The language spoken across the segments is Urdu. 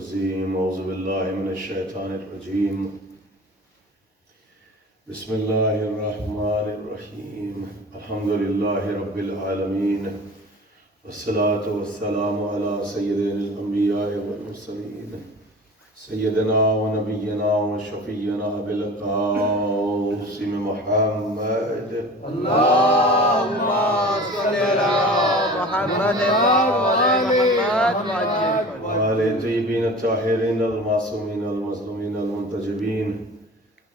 الرجيم أعوذ بالله من الشيطان الرجيم بسم الله الرحمن الرحيم الحمد لله رب العالمين والصلاة والسلام على سيدنا الأنبياء والمرسلين سيدنا ونبينا وشفينا بالقاسم محمد اللهم صل على محمد وعلى محمد وعلى الطيبين الطاهرين المعصومين المظلومين المنتجبين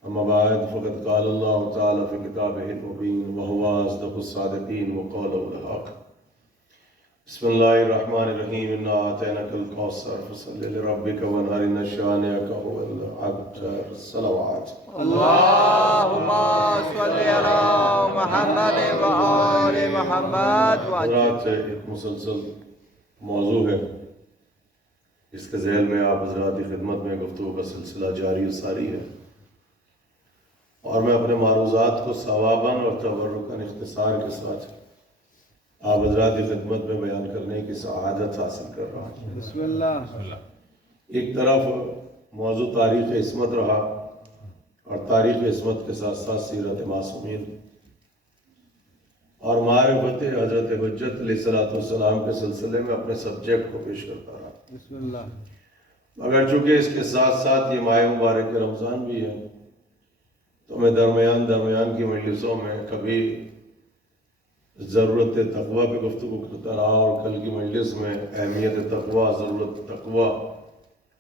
أما بعد فقد قال الله تعالى في كتابه المبين وهو أصدق الصادقين وقوله الحق بسم الله الرحمن الرحيم إنا أعطيناك الكوثر فصل لربك وانحر إن شانئك هو الأبتر الصلوات اللهم صل على محمد وآل محمد حضرات ایک مسلسل موضوع ہے اس کے ذیل میں آپ حضرات کی خدمت میں گفتگو کا سلسلہ جاری و ساری ہے اور میں اپنے معروضات کو ثواباً اور تبرکاً اختصار کے ساتھ آپ حضرات کی خدمت میں بیان کرنے کی سعادت حاصل کر رہا ہوں بسم اللہ ایک طرف موضوع تاریخ عصمت رہا اور تاریخ عصمت کے ساتھ ساتھ سیرت معصومین اور معرفت حضرت حجت علیہ السلام کے سلسلے میں اپنے سبجیکٹ کو پیش کرتا رہا بسم اللہ مگر چونکہ اس کے ساتھ ساتھ یہ ماہ مبارک رمضان بھی ہے تو میں درمیان کی مجلسوں میں کبھی ضرورت تقوی پہ گفتگو کرتا رہا اور کل کی مجلس میں اہمیت تقوی، ضرورت تقوی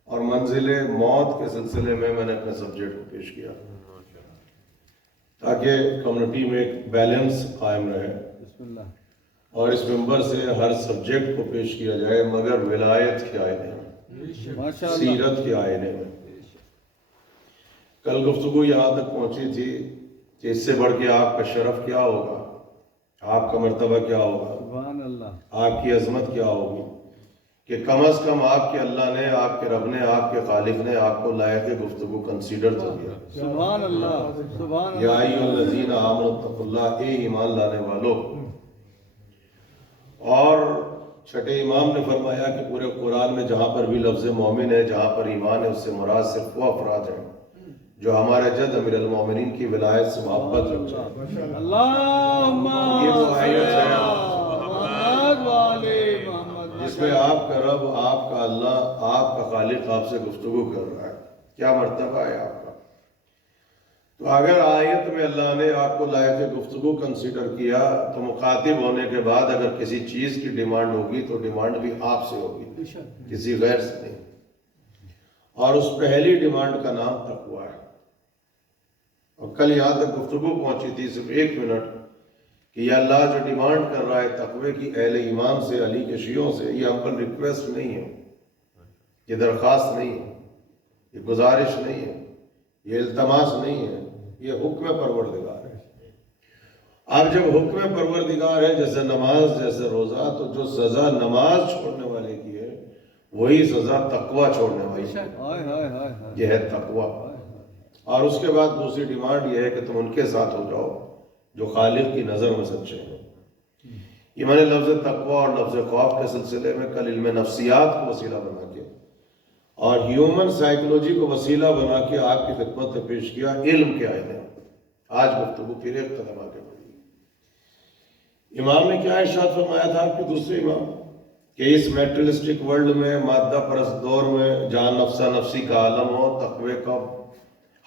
اور منزل موت کے سلسلے میں نے اپنے سبجیکٹ کو پیش کیا تاکہ کمیونٹی میں ایک بیلنس قائم رہے بسم اللہ اور اس ممبر سے ہر سبجیکٹ کو پیش کیا جائے مگر ولایت کے آئینے میں، ماشاء اللہ سیرت کے آئینے میں۔ کل گفتگو یہاں تک پہنچی تھی کہ اس سے بڑھ کے آپ کا شرف کیا ہوگا، آپ کا مرتبہ کیا ہوگا، سبحان اللہ آپ کی عظمت کیا ہوگی کہ کم از کم آپ کے اللہ نے، آپ کے رب نے، آپ کے خالق نے آپ کو لائق گفتگو کنسیڈر تو کیا۔ سبحان اللہ سبحان یا اللہ ایھا الذین آمنوا اتقوا اللہ، اے ایمان لانے والو۔ اور چھٹے امام نے فرمایا کہ پورے قرآن میں جہاں پر بھی لفظ مومن ہے، جہاں پر ایمان ہے، اس سے مراد صرف وہ افراد ہیں جو ہمارے جد امیر المومنین کی ولایت سے محبت رکھتے ہیں۔ اللہم یہ وہ آیت ہے محمد وعلی محمد جس میں آپ کا رب، آپ کا اللہ، آپ کا خالق آپ سے گفتگو کر رہا ہے۔ کیا مرتبہ ہے آپ کا؟ تو اگر آیت میں اللہ نے آپ کو لائق گفتگو کنسیڈر کیا تو مخاطب ہونے کے بعد اگر کسی چیز کی ڈیمانڈ ہوگی تو ڈیمانڈ بھی آپ سے ہوگی، کسی غیر سے نہیں۔ اور اس پہلی ڈیمانڈ کا نام تقوی ہے۔ اور کل یہاں تک گفتگو پہنچی تھی صرف 1 منٹ کہ یہ اللہ جو ڈیمانڈ کر رہا ہے تقوی کی اہل ایمان سے، علی کے شیعوں سے، یہ ہم پر ریکویسٹ نہیں ہے، یہ درخواست نہیں ہے، یہ گزارش نہیں ہے، یہ التماس نہیں ہے، یہ حکم پروردگار ہے۔ اب جب حکم پروردگار ہے جیسے نماز، جیسے روزہ، تو جو سزا نماز چھوڑنے والے کی ہے وہی سزا تقوی چھوڑنے والی ہے۔ ہائے ہائے ہائے یہ ہے تقوی۔ اور اس کے بعد دوسری ڈیمانڈ یہ ہے کہ تم ان کے ساتھ ہو جاؤ جو خالق کی نظر میں سچے ہیں۔ یہ میں نے لفظ تقوی اور لفظ خوف کے سلسلے میں کل علم نفسیات کو وسیلہ بنا کے اور ہیومن سائیکولوجی کو وسیلہ بنا کے آپ کی خدمت میں پیش کیا علم کے آئینے میں۔ آج گفتگو پھر ایک قدم آگے بڑھی۔ امام نے کیا ارشاد فرمایا تھا آپ کے دوسرے امام کہ اس میٹریلسٹک ورلڈ میں، مادہ پرست دور میں جہاں نفسا نفسی کا عالم ہو، تقوی کا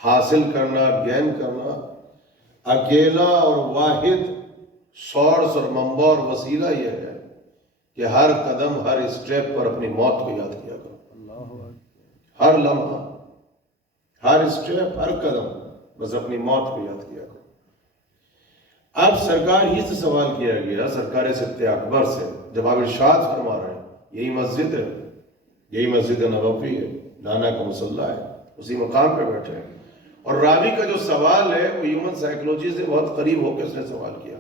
حاصل کرنا، گین کرنا اکیلا اور واحد سورس اور منبع اور وسیلہ یہ ہے کہ ہر قدم، ہر اسٹیپ پر اپنی موت کو یاد کیا کرو۔ ہر لمحہ، ہر اسٹیپ، ہر قدم بس اپنی موت کو یاد کیا کرو۔ اب سرکار ہی سے سوال کیا گیا، سرکار سبت اکبر سے، جب آپ ارشاد فرما رہے ہیں یہی مسجد ہے، یہی مسجد نبوی ہے، نانا کا مصلی ہے، اسی مقام پہ بیٹھے ہیں۔ اور راوی کا جو سوال ہے وہ ہیومن سائیکولوجی سے بہت قریب ہو کے اس نے سوال کیا۔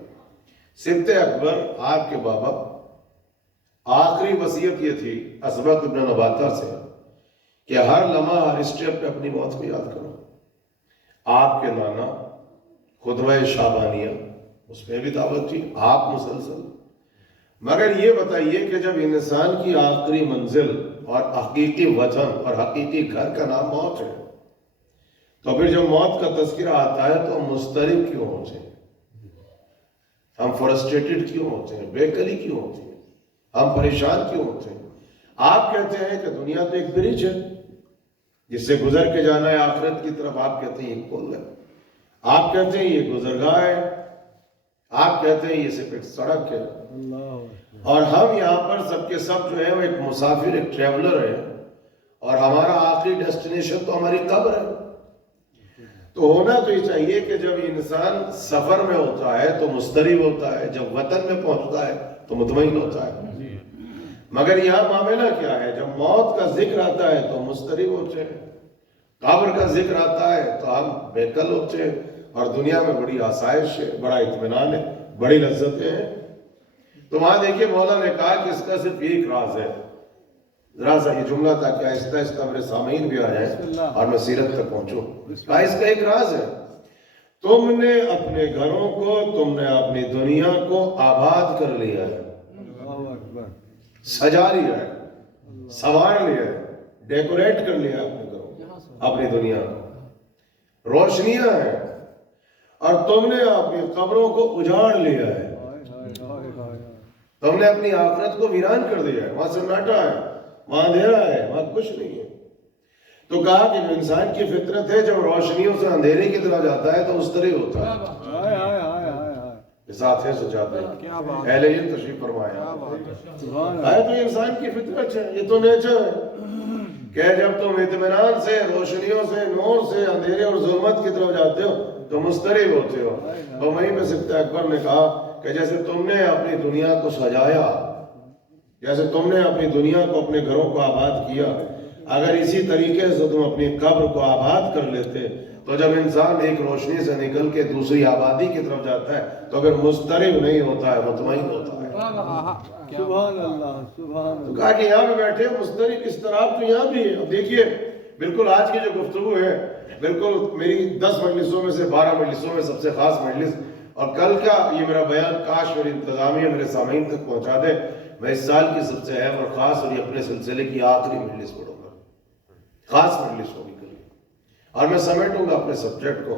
سبت اکبر آپ کے بابا، آخری وصیت یہ تھی اسبق ابن نباتہ سے کہ ہر لمحہ، ہر اسٹیپ پہ اپنی موت کو یاد کرو۔ آپ کے نانا خطبہ شعبانیہ، اس میں بھی دعوت تھی، آپ مسلسل۔ مگر یہ بتائیے کہ جب انسان کی آخری منزل اور حقیقی وطن اور حقیقی گھر کا نام موت ہے. تو پھر جب موت کا تذکرہ آتا ہے تو ہم مضطرب کیوں ہوتے ہیں؟ ہم فرسٹریٹڈ کیوں ہوتے ہیں؟ بے کلی کیوں ہوتی ہے؟ ہم پریشان کیوں ہوتے ہیں؟ آپ کہتے ہیں کہ دنیا تو ایک برج ہے جس سے گزر کے جانا ہے آخرت کی طرف. آپ کہتے ہیں یہ پل ہے. آپ کہتے ہیں یہ گزرگاہ ہے. آپ کہتے ہیں یہ صرف ایک سڑک ہے. اور ہم یہاں پر سب کے سب جو ہے وہ ایک مسافر، ایک ٹریولر ہے، اور ہمارا آخری ڈیسٹینیشن تو ہماری قبر ہے. تو ہونا تو یہ چاہیے کہ جب انسان سفر میں ہوتا ہے تو مضطرب ہوتا ہے، جب وطن میں پہنچتا ہے تو مطمئن ہوتا ہے. مگر یہاں معاملہ کیا ہے؟ جب موت کا ذکر آتا ہے تو مضطرب ہوتے ہیں، قبر کا ذکر آتا ہے تو ہم بے کل ہوتے ہیں، اور دنیا میں بڑی آسائش ہے، بڑا اطمینان ہے، بڑی لذتیں ہیں. تو وہاں دیکھیے مولا نے کہا کہ اس کا صرف ایک راز ہے. ذرا سا یہ جملہ تھا کہ آہستہ آہستہ میرے سامعین بھی آ جائیں اور میں سیرت تک پہنچوں. کہا اس کا ایک راز ہے، تم نے اپنے گھروں کو، تم نے اپنی دنیا کو آباد کر لیا ہے، سجا لیا ہے، سنوار لیا ہے، ڈیکوریٹ کر لیا ہے اپنے گھروں کو، اپنی دنیا کو. روشنیاں ہیں، اور تم نے اپنی قبروں کو اجاڑ لیا ہے. تم نے اپنی آخرت کو ویران کر دیا ہے. وہاں سناٹا ہے، وہاں اندھیرا ہے، وہاں کچھ نہیں ہے. تو کہا کہ جو انسان کی فطرت ہے جب روشنیوں سے اندھیرے کی طرف جاتا ہے تو اس طرح ہوتا ہے. ساتھ ہے سجاتے ہیں اہل علم تشریف فرمایا ہے. تو یہ انسان کی فطرت ہے، یہ تو نیچر ہے کہ جب تم اطمینان سے، روشنیوں سے، نور سے اندھیرے اور ظلمت کی طرف جاتے ہو تو مضطرب ہوتے ہو. اور وہیں پہ سبت اکبر نے کہا کہ جیسے تم نے اپنی دنیا کو سجایا، جیسے تم نے اپنی دنیا کو، اپنے گھروں کو آباد کیا، اگر اسی طریقے سے تم اپنی قبر کو آباد کر لیتے تو جب انسان ایک روشنی سے نکل کے دوسری آبادی کی طرف جاتا ہے تو پھر مضطرب نہیں ہوتا ہے، مطمئن ہوتا ہے. سبحان اللہ، سبحان تو اللہ. کہا کہ یہاں پہ بیٹھے مضطرب اضطراب تو یہاں بھی ہے. اب دیکھیے بالکل آج کی جو گفتگو ہے، بالکل میری 10 مجلسوں میں سے 12 مجلسوں میں سب سے خاص مجلس، اور کل کا یہ میرا بیان کاش میری انتظامیہ میرے سامعین تک پہنچا دے. میں اس سال کی سب سے اہم اور خاص اور یہ اپنے سلسلے کی آخری مجلس پڑھوں گا، خاص مجلس ہوگی کل، اور میں سمیٹوں گا اپنے سبجیکٹ کو،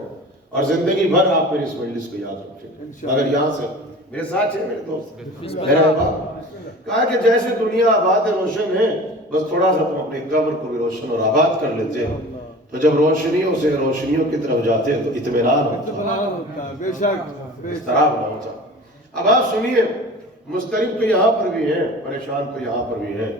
اور زندگی بھر آپ میری اس مجلس کو یاد رکھیں. اگر یہاں سے میرے ساتھ ہیں میرے دوست، میرے احباب، کہا کہ جیسے دنیا آباد روشن ہے، بس تھوڑا سا تم اپنی قبر کو بھی روشن اور آباد کر لیتے ہیں تو جب روشنیوں سے روشنیوں کی طرف جاتے ہیں تو اطمینان ہوتا ہے، بے شک، اضطراب نہ ہوتا. اب آپ سنیے، مضطرب تو یہاں پر بھی ہے، پریشان تو یہاں پر بھی ہے،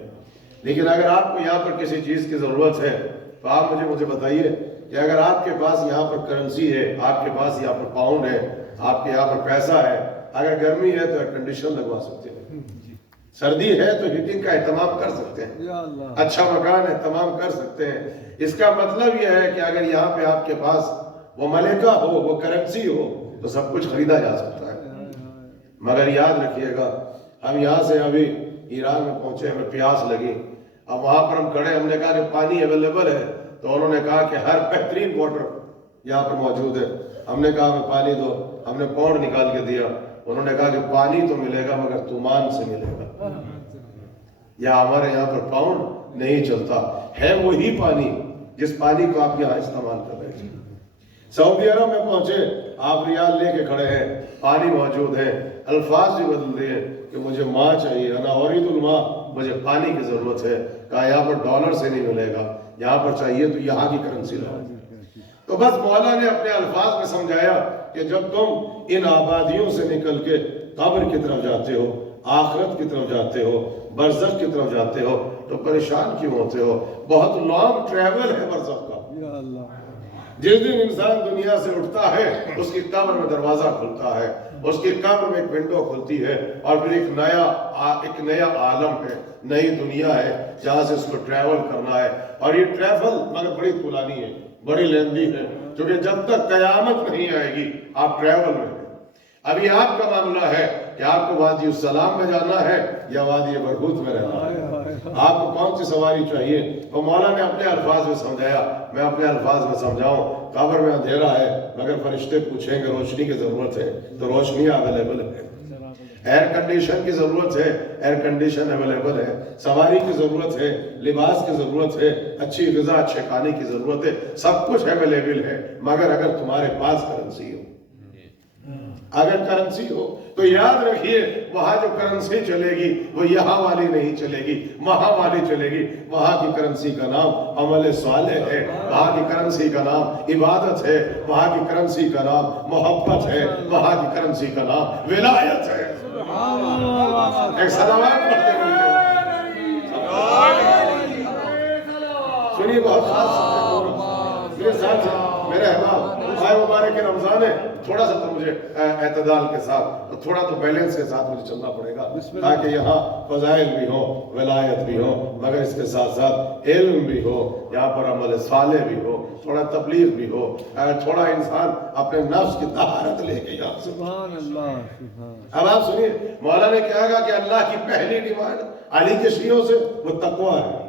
لیکن اگر آپ کو یہاں پر کسی چیز کی ضرورت ہے تو آپ مجھے بتائیے کہ اگر آپ کے پاس یہاں پر کرنسی ہے، آپ کے پاس یہاں پر پاؤنڈ ہے، آپ کے یہاں پر پیسہ ہے، اگر گرمی ہے تو ایئر کنڈیشن لگوا سکتے ہیں، سردی ہے تو ہیٹنگ کا اہتمام کر سکتے ہیں، اچھا مکان ہے تمام کر سکتے ہیں. اس کا مطلب یہ ہے کہ اگر یہاں پہ آپ کے پاس وہ ملکہ ہو، وہ کرنسی ہو تو سب کچھ خریدا جا سکتا ہے. مگر یاد رکھیے گا، ہم یہاں سے ابھی ایران میں پہنچے، ہمیں پیاس لگی، اب وہاں پر ہم کھڑے، ہم نے کہا کہ پانی اویلیبل ہے، تو انہوں نے کہا کہ ہر بہترین واٹر یہاں پر موجود ہے. ہم نے کہا ہمیں پانی دو، ہم نے پاؤنڈ نکال کے دیا، انہوں نے کہا کہ پانی تو ملے گا مگر تومان سے ملے گا. یا ہمارے یہاں پر پاؤنڈ نہیں چلتا ہے، وہی پانی جس پانی کو آپ یہاں استعمال کر رہے ہیں. سعودی عرب میں پہنچے، آپ ریال لے کے کھڑے ہیں، پانی موجود ہے، الفاظ بھی بدل دیے کہ مجھے ماں چاہیے، انا اريد الماء، مجھے پانی کی ضرورت ہے. کہا یہاں پر ڈالر سے نہیں ملے گا، یہاں پر چاہیے تو یہاں کی کرنسی لاؤ. تو بس مولا نے اپنے الفاظ میں سمجھایا کہ جب تم ان آبادیوں سے نکل کے قبر کی طرف جاتے ہو، آخرت کی طرف جاتے ہو، برزخ کی طرف جاتے ہو تو پریشان کیوں ہوتے ہو؟ بہت لانگ ٹریول ہے برزخ کا. جس دن انسان دنیا سے اٹھتا ہے اس کی قبر میں دروازہ کھلتا ہے، اس کی قبر میں ایک ونڈو کھلتی ہے، اور پھر ایک نیا عالم ہے، نئی دنیا ہے جہاں سے اس کو ٹریول کرنا ہے. اور یہ ٹریول مگر بڑی طولانی ہے، بڑی لیندی ہے، کیونکہ جب تک قیامت نہیں آئے گی آپ ٹریول میں ہیں. ابھی آپ کا معاملہ ہے کہ آپ کو وادی السلام میں جانا ہے یا وادی برہوت میں رہنا ہے، آپ کو کون سی سواری چاہیے. تو مولا نے اپنے الفاظ میں سمجھایا، میں اپنے الفاظ میں سمجھاؤں. قبر میں اندھیرا ہے مگر فرشتے پوچھیں گے روشنی کی ضرورت ہے تو روشنی اویلیبل ہے. ایئر کنڈیشن کی ضرورت ہے، ایئر کنڈیشن اویلیبل ہے، سواری کی ضرورت ہے، لباس کی ضرورت ہے، اچھی غذا اچھے کھانے کی ضرورت ہے، سب کچھ اویلیبل ہے، مگر اگر تمہارے پاس کرنسی ہو، اگر کرنسی ہو تو یاد رکھیے وہاں جو کرنسی چلے گی وہ یہاں والی نہیں چلے گی، وہاں والی چلے گی۔ وہاں کی کرنسی کا نام عمل صالح ہے، وہاں کی کرنسی کا نام عبادت ہے، وہاں کی کرنسی کا نام محبت ہے، وہاں کی کرنسی کا نام ولایت ہے۔ ایک صلوات پڑھتے ہوئے سنیے، بہت خاص میرے ساتھ میرے احباب، ماہ مبارک کے رمضان ہے، تھوڑا سا تو مجھے اعتدال کے ساتھ، تھوڑا تو بیلنس کے ساتھ مجھے چلنا پڑے گا تاکہ یہاں فضائل بھی ہو، ولایت بھی ہو، مگر اس کے ساتھ ساتھ علم بھی ہو، یہاں پر عمل صالح بھی ہو، تھوڑا تبلیغ بھی ہو، تھوڑا انسان اپنے نفس کی طہارت لے کے یہاں سے۔ سبحان اللہ، سبحان۔ اب آپ سنیے، مولا نے کہا گا کہ اللہ کی پہلی ڈیمانڈ علی کے شیعوں سے وہ تقویٰ ہے۔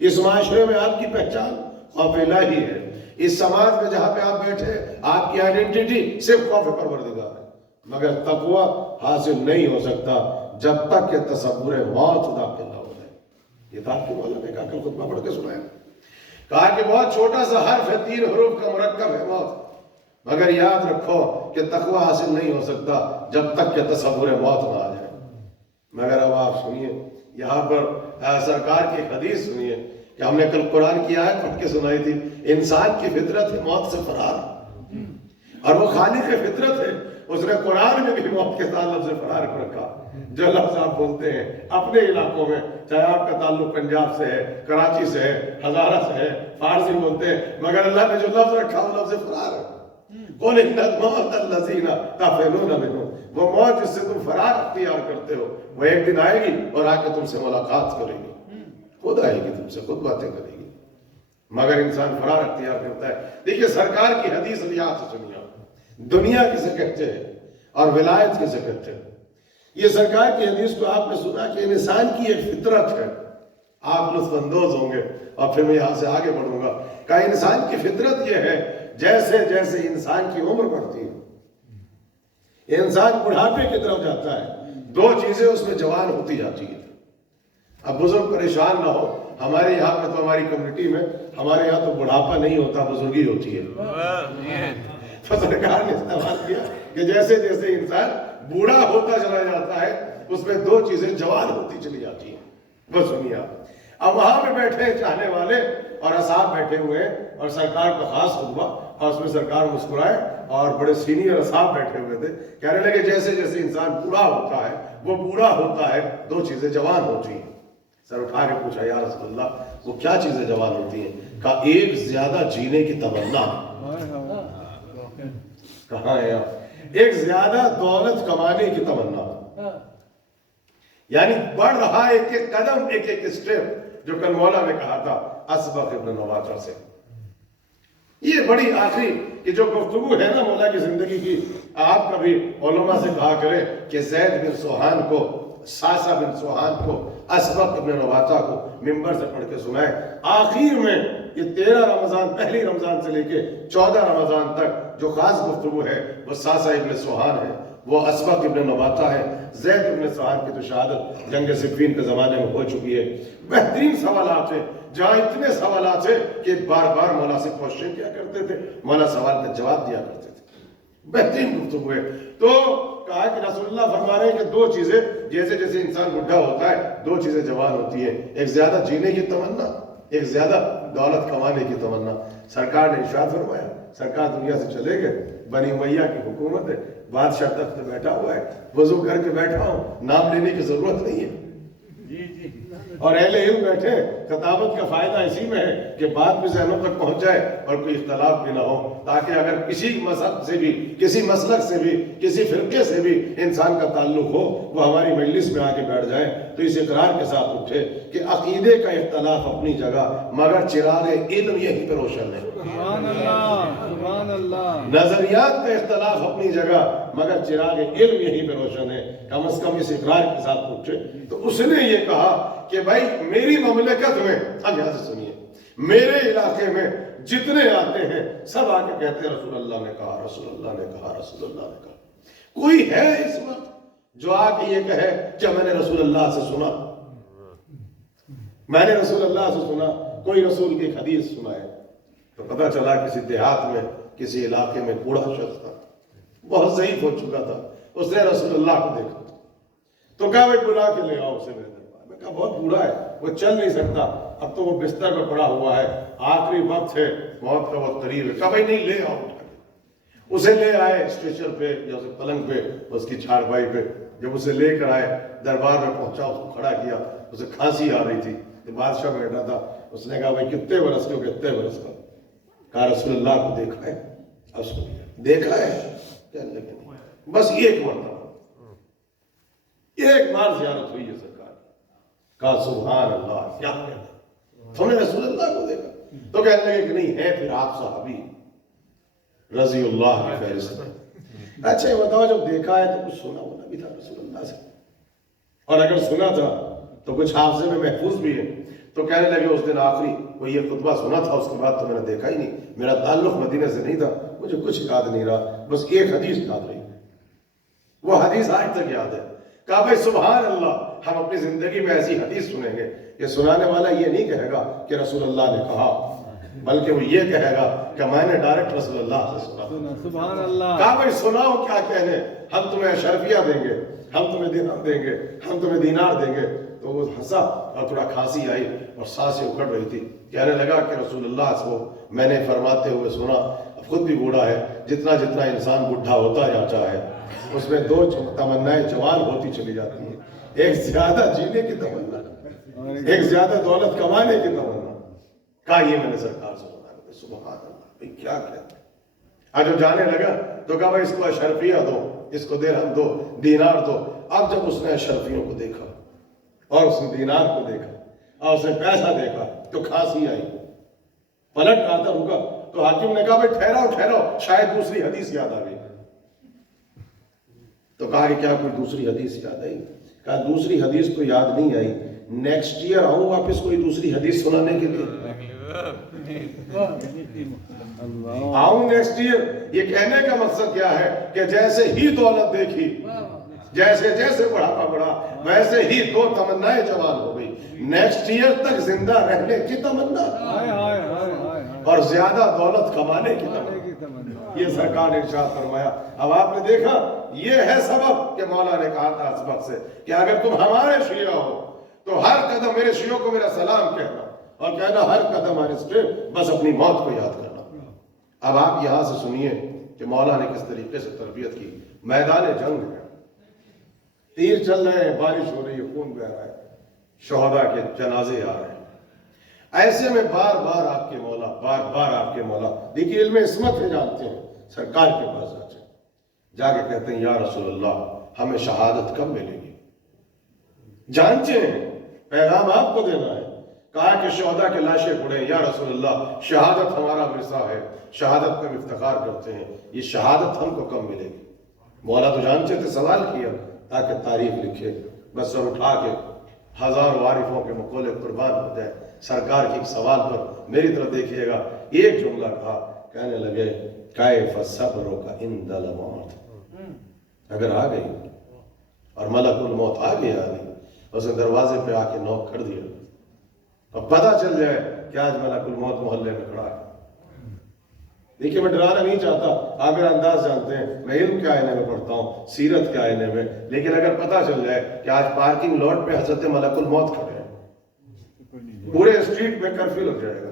اس معاشرے میں آپ کی پہچان خوف الہی ہے، اس سماج میں جہاں پہ آپ بیٹھے آپ کی آئیڈینٹی صرف خوف پروردگار ہے، مگر تقویٰ حاصل نہیں ہو سکتا جب تک کہ تصور موت داخل نہ ہو جائے۔ یہ تھا آپ کے مولا نے کہا، کل خطبہ پڑھ کے سنایا، کہا کہ بہت چھوٹا سا حرف ہے، 3 حروف کا مرکب ہے موت، مگر یاد رکھو کہ تقویٰ حاصل نہیں ہو سکتا جب تک کہ تصور موت نہ آ جائے۔ مگر اب آپ سنیے، یہاں پر سرکار کی حدیث سنیے کہ ہم نے کل قرآن کی آیت پڑھ کے سنائی تھی، انسان کی فطرت ہے موت سے فرار، اور وہ خالق کی فطرت ہے، اس نے قرآن میں بھی موت کے ساتھ لفظ فرار کو رکھا۔ جو لفظ آپ بولتے ہیں اپنے علاقوں میں، چاہے آپ کا تعلق پنجاب سے ہے، کراچی سے ہے، ہزارہ سے ہے، فارسی بولتے ہیں، مگر اللہ نے جو لفظ رکھا وہ لفظ فرار ہے۔ قُلْ إِنَّ الْمَوْتَ الَّذِينَ تَفِرُّونَ مِنْهُ، وہ موت جس سے تم فرار اختیار کرتے ہو وہ ایک دن آئے گی اور آ کے تم سے ملاقات کرے گی، خود آئے گی، تم سے خود باتیں کرے گی، مگر انسان فرار اختیار کرتا ہے۔ دیکھیے سرکار کی حدیث یاد سے سنیے، دنیا کسے کہتے ہیں اور ولایت کسے کہتے ہیں؟ یہ سرکار کی حدیث کو آپ نے سنا کہ انسان کی ایک فطرت ہے، آپ لطف اندوز ہوں گے اور پھر میں یہاں سے آگے بڑھوں گا۔ کہ انسان کی فطرت یہ ہے جیسے جیسے انسان کی عمر بڑھتی ہے، انسان بڑھاپے کی طرف جاتا ہے، 2 چیزیں اس میں جوان ہوتی جاتی ہیں۔ اب بزرگ پریشان نہ ہو، ہمارے یہاں پہ تو ہماری کمیونٹی میں ہمارے یہاں تو بڑھاپا نہیں ہوتا، بزرگی ہوتی ہے۔ تو سرکار نے استعمال کیا کہ جیسے جیسے انسان بوڑھا ہوتا چلا جاتا ہے اس میں 2 چیزیں جوان ہوتی چلی جاتی ہیں۔ بس سنیے آپ، اب وہاں پہ بیٹھے ہیں چاہنے والے اور اصحاب بیٹھے ہوئے ہیں اور سرکار کا خاص خطبہ، اور اس میں سرکار مسکرائے اور بڑے سینئر اصحاب بیٹھے ہوئے تھے، کہنے لگے جیسے جیسے انسان بوڑھا ہوتا ہے وہ بوڑھا ہوتا ہے 2 چیزیں جوان ہوتی ہیں۔ سر اٹھا کے پوچھا یا رسول اللہ وہ کیا چیزیں جوان ہوتی ہیں؟ کہا ایک زیادہ جینے کی تمنا۔ کہاں ہے آپ؟ ایک زیادہ دولت کمانے کی تمنا، یعنی بڑھ رہا ایک ایک قدم، ایک ایک اسٹیپ، جو کل مولا نے کہا تھا اسبق ابن نواطہ سے۔ یہ بڑی آخری کہ جو گفتگو ہے نا مولا کی زندگی کی، آپ کبھی علماء سے کہا کرے کہ زید بن سوحان کو، ساسا بن سوحان کو، اسبق ابن نواطہ کو ممبر سے پڑھ کے سنائے۔ آخر میں یہ 13 رمضان، پہلی رمضان سے لے کے 14 رمضان تک جو خاص گفتگو ہے وہ ساسا ابن سوحان ہے، وہ اسبق ابن نواطہ ہے۔ زید ابن سوحان کی تو شہادت جنگ صفین کے زمانے میں ہو چکی ہے۔ بہترین سوالات ہیں، جہاں اتنے سوالات ہیں کہ بار بار مولا سے کوشچن کیا کرتے تھے، مولا سوال کا جواب دیا کرتے تھے، بہترین گفتگو ہے۔ تو کہا کہ رسول اللہ فرما رہے ہیں کہ 2 چیزیں جیسے جیسے انسان بڈھا ہوتا ہے 2 چیزیں جوان ہوتی ہیں، ایک زیادہ جینے کی تمنا، ایک زیادہ دولت کمانے کی تمنا۔ سرکار نے ارشاد فرمایا، سرکار دنیا سے چلے گئے، بنی امیہ کی حکومت ہے، بادشاہ تخت پہ بیٹھا ہوا ہے، وضو کر کے بیٹھا ہوں، نام لینے کی ضرورت نہیں ہے، اور اہل علم بیٹھے، خطابت کا فائدہ اسی میں ہے کہ بات بھی ذہنوں تک پہنچ جائے اور کوئی اختلاف بھی نہ ہو، تاکہ اگر کسی مذہب سے بھی، کسی مسلک سے بھی، کسی فرقے سے بھی انسان کا تعلق ہو وہ ہماری مجلس میں آ کے بیٹھ جائے تو اس اقرار کے ساتھ اٹھے کہ عقیدے کا اختلاف اپنی جگہ مگر چراغ علم یہیں پہ روشن ہے۔ سبحان اللہ، سبحان اللہ۔ نظریات کا اختلاف اپنی جگہ مگر چراغ علم یہیں پہ روشن ہے، کم از کم اس اقرار کے ساتھ اٹھے۔ تو اس نے یہ کہا کہ بھائی میری مملکت میں، اب یہاں سے سنیے، میرے علاقے میں جتنے آتے ہیں سب آ کے کہتے ہیں رسول اللہ نے کہا، رسول اللہ نے کہا، رسول اللہ نے کہا۔ کوئی ہے اس وقت جو آ کے یہ کہے کہ میں نے رسول اللہ سے سنا، میں نے رسول اللہ سے سنا، کوئی رسول کی حدیث سنا ہے، تو پتہ چلا کسی دیہات میں کسی علاقے میں بوڑھا شخص تھا، بہت ضعیف ہو چکا تھا، اس نے رسول اللہ کو دیکھا تو کہا بھائی بلا کے لے آؤ اسے میرے دربار میں۔ کہا بہت بوڑھا ہے، وہ چل نہیں سکتا، اب تو وہ بستر پہ پڑا ہوا ہے، آخری وقت ہے، موت کا وقت قریب ہے۔ کہا بھائی نہیں، لے آؤ، اسے لے آئے اسٹریچر پہ یا اسے پلنگ پہ، اس کی چارپائی پہ۔ جب اسے لے کر آئے دربار میں پہنچا، اس کو کھڑا کیا، اسے کھانسی آ رہی تھی، بادشاہ بیٹھا تھا، اس نے کہا بھائی کتنے برس کے ہو؟ کتنے برس کا؟ کہا رسول اللہ کو دیکھا ہے۔ اس کو دیکھا ہے؟ کہنے لگے نہیں، بس ایک مرتبہ، ایک بار زیارت ہوئی ہے سرکار۔ کہا سبحان اللہ، کیا کہتے تم نے رسول اللہ کو دیکھا؟ تو کہنے لگے کہ نہیں ہے، پھر آپ صحابی رضی اللہ کی فہرست ہے۔ اچھا یہ بتاؤ جب دیکھا ہے تو کچھ سنا ہونا بھی تھا رسول اللہ سے، اور اگر سنا تھا تو کچھ حافظے میں محفوظ بھی ہے۔ تو کہنے لگے اس دن آخری وہ یہ خطبہ سنا تھا، اس کے بعد تو میں نے دیکھا ہی نہیں، میرا تعلق مدینہ سے نہیں تھا، مجھے کچھ یاد نہیں رہا، بس ایک حدیث یاد رہی، وہ حدیث آج تک یاد ہے۔ کہا بھائی سبحان اللہ، ہم اپنی زندگی میں ایسی حدیث سنیں گے کہ سنانے والا یہ نہیں کہے گا کہ رسول اللہ نے کہا، بلکہ وہ یہ کہے گا کہ میں نے ڈائریکٹ رسول اللہ سے سنا۔ سبحان اللہ۔ کہا بھائی سناؤ کیا کہنے، ہم تمہیں اشرفیہ دیں گے، ہم تمہیں درہم دیں گے، ہم تمہیں دینار دیں گے۔ تو وہ ہنسا اور تھوڑا کھانسی آئی اور سانسیں اکڑ رہی تھی، کہنے لگا کہ رسول اللہ کو میں نے فرماتے ہوئے سنا، اب خود بھی بوڑھا ہے، جتنا جتنا انسان بوڑھا ہوتا جاتا ہے اس میں دو تمنائیں جوان ہوتی چلی جاتی ہیں، ایک زیادہ جینے کی تمنا، ایک زیادہ دولت کمانے کی تمنا۔ کہا یہ میں نے سرکار سے سنا۔ سبحان اللہ، بھئی کیا کہتے ہیں۔ آج جب جانے لگا تو کہا بھائی اس کو اشرفیہ دو، اس کو درہم دو، دینار دو۔ اب جب اس نے اشرفیوں کو دیکھا اور اس نے دینار کو دیکھا اور اس نے پیسہ دیکھا تو کھانسی آئی، پلٹ رہا تھا، رکا تو حاکم نے کہا بھئی ٹھہراؤ ٹھہراؤ، شاید دوسری حدیث یاد آ گئی۔ تو کہا کہ کیا کوئی دوسری حدیث یاد آئی؟ کہا دوسری حدیث تو یاد نہیں آئی، نیکسٹ ایئر آؤں واپس کوئی دوسری حدیث سنانے کے لیے، آؤں نیکسٹ ایئر۔ یہ کہنے کا مقصد کیا ہے کہ جیسے ہی دولت دیکھی، جیسے جیسے بڑھاپا بڑھا، ویسے ہی دو تمنائیں جوان ہو گئی، نیکسٹ ایئر تک زندہ رہنے کی تمنا اور زیادہ دولت کمانے کی تمنا۔ یہ سرکار نے ارشاد فرمایا۔ اب آپ نے دیکھا یہ ہے سبب کہ مولا نے کہا تھا اس وقت سے کہ اگر تم ہمارے شیعہ ہو تو ہر قدم میرے شیعوں کو میرا سلام کہنا اور کہنا ہر قدم ہر اسٹیپ بس اپنی موت کو یاد کرنا۔ اب آپ یہاں سے سنیے کہ مولا نے کس طریقے سے تربیت کی۔ میدان جنگ ہے، تیر چل رہے ہیں، بارش ہو رہی ہے، خون بہہ رہا ہے، شہداء کے جنازے آ رہے ہیں، ایسے میں بار بار آپ کے مولا، بار بار آپ کے مولا، دیکھیے علم عصمت ہے، جانتے ہیں سرکار کے پاس جاتے ہیں، جا کے کہتے ہیں یا رسول اللہ ہمیں شہادت کب ملے گی؟ جانتے ہیں پیغام آپ کو دینا ہے۔ کہا کہ شہداء کے لاشیں پڑے، یا رسول اللہ شہادت ہمارا ورثہ ہے، شہادت پہ ہم افتخار کرتے ہیں، یہ شہادت ہم کو کب ملے گی؟ مولا تو جانتے تھے، سوال کیا تاکہ تاریخ لکھے، بس سر اٹھا کے ہزاروں عارفوں کے مقولے قربان ہو جائے۔ سرکار کے ایک سوال پر میری طرف دیکھیے گا، ایک جملہ کہا، کہنے لگے کیف صبرک عند الموت۔ اگر آ گئی اور ملک الموت آ گیا نہیں، اس نے دروازے پہ آ کے نوک کر دیا اور پتہ چل جائے کہ آج ملک الموت محلے میں کھڑا ہے۔ دیکھیے میں ڈرانا نہیں چاہتا، آپ میرا انداز جانتے ہیں، میں علم کے آئینے میں پڑھتا ہوں، سیرت کے آئینے میں، لیکن اگر پتہ چل جائے کہ آج پارکنگ لاٹ پہ حضرت ملک الموت کھڑے ہیں، پورے اسٹریٹ میں کرفیو لگ جائے گا،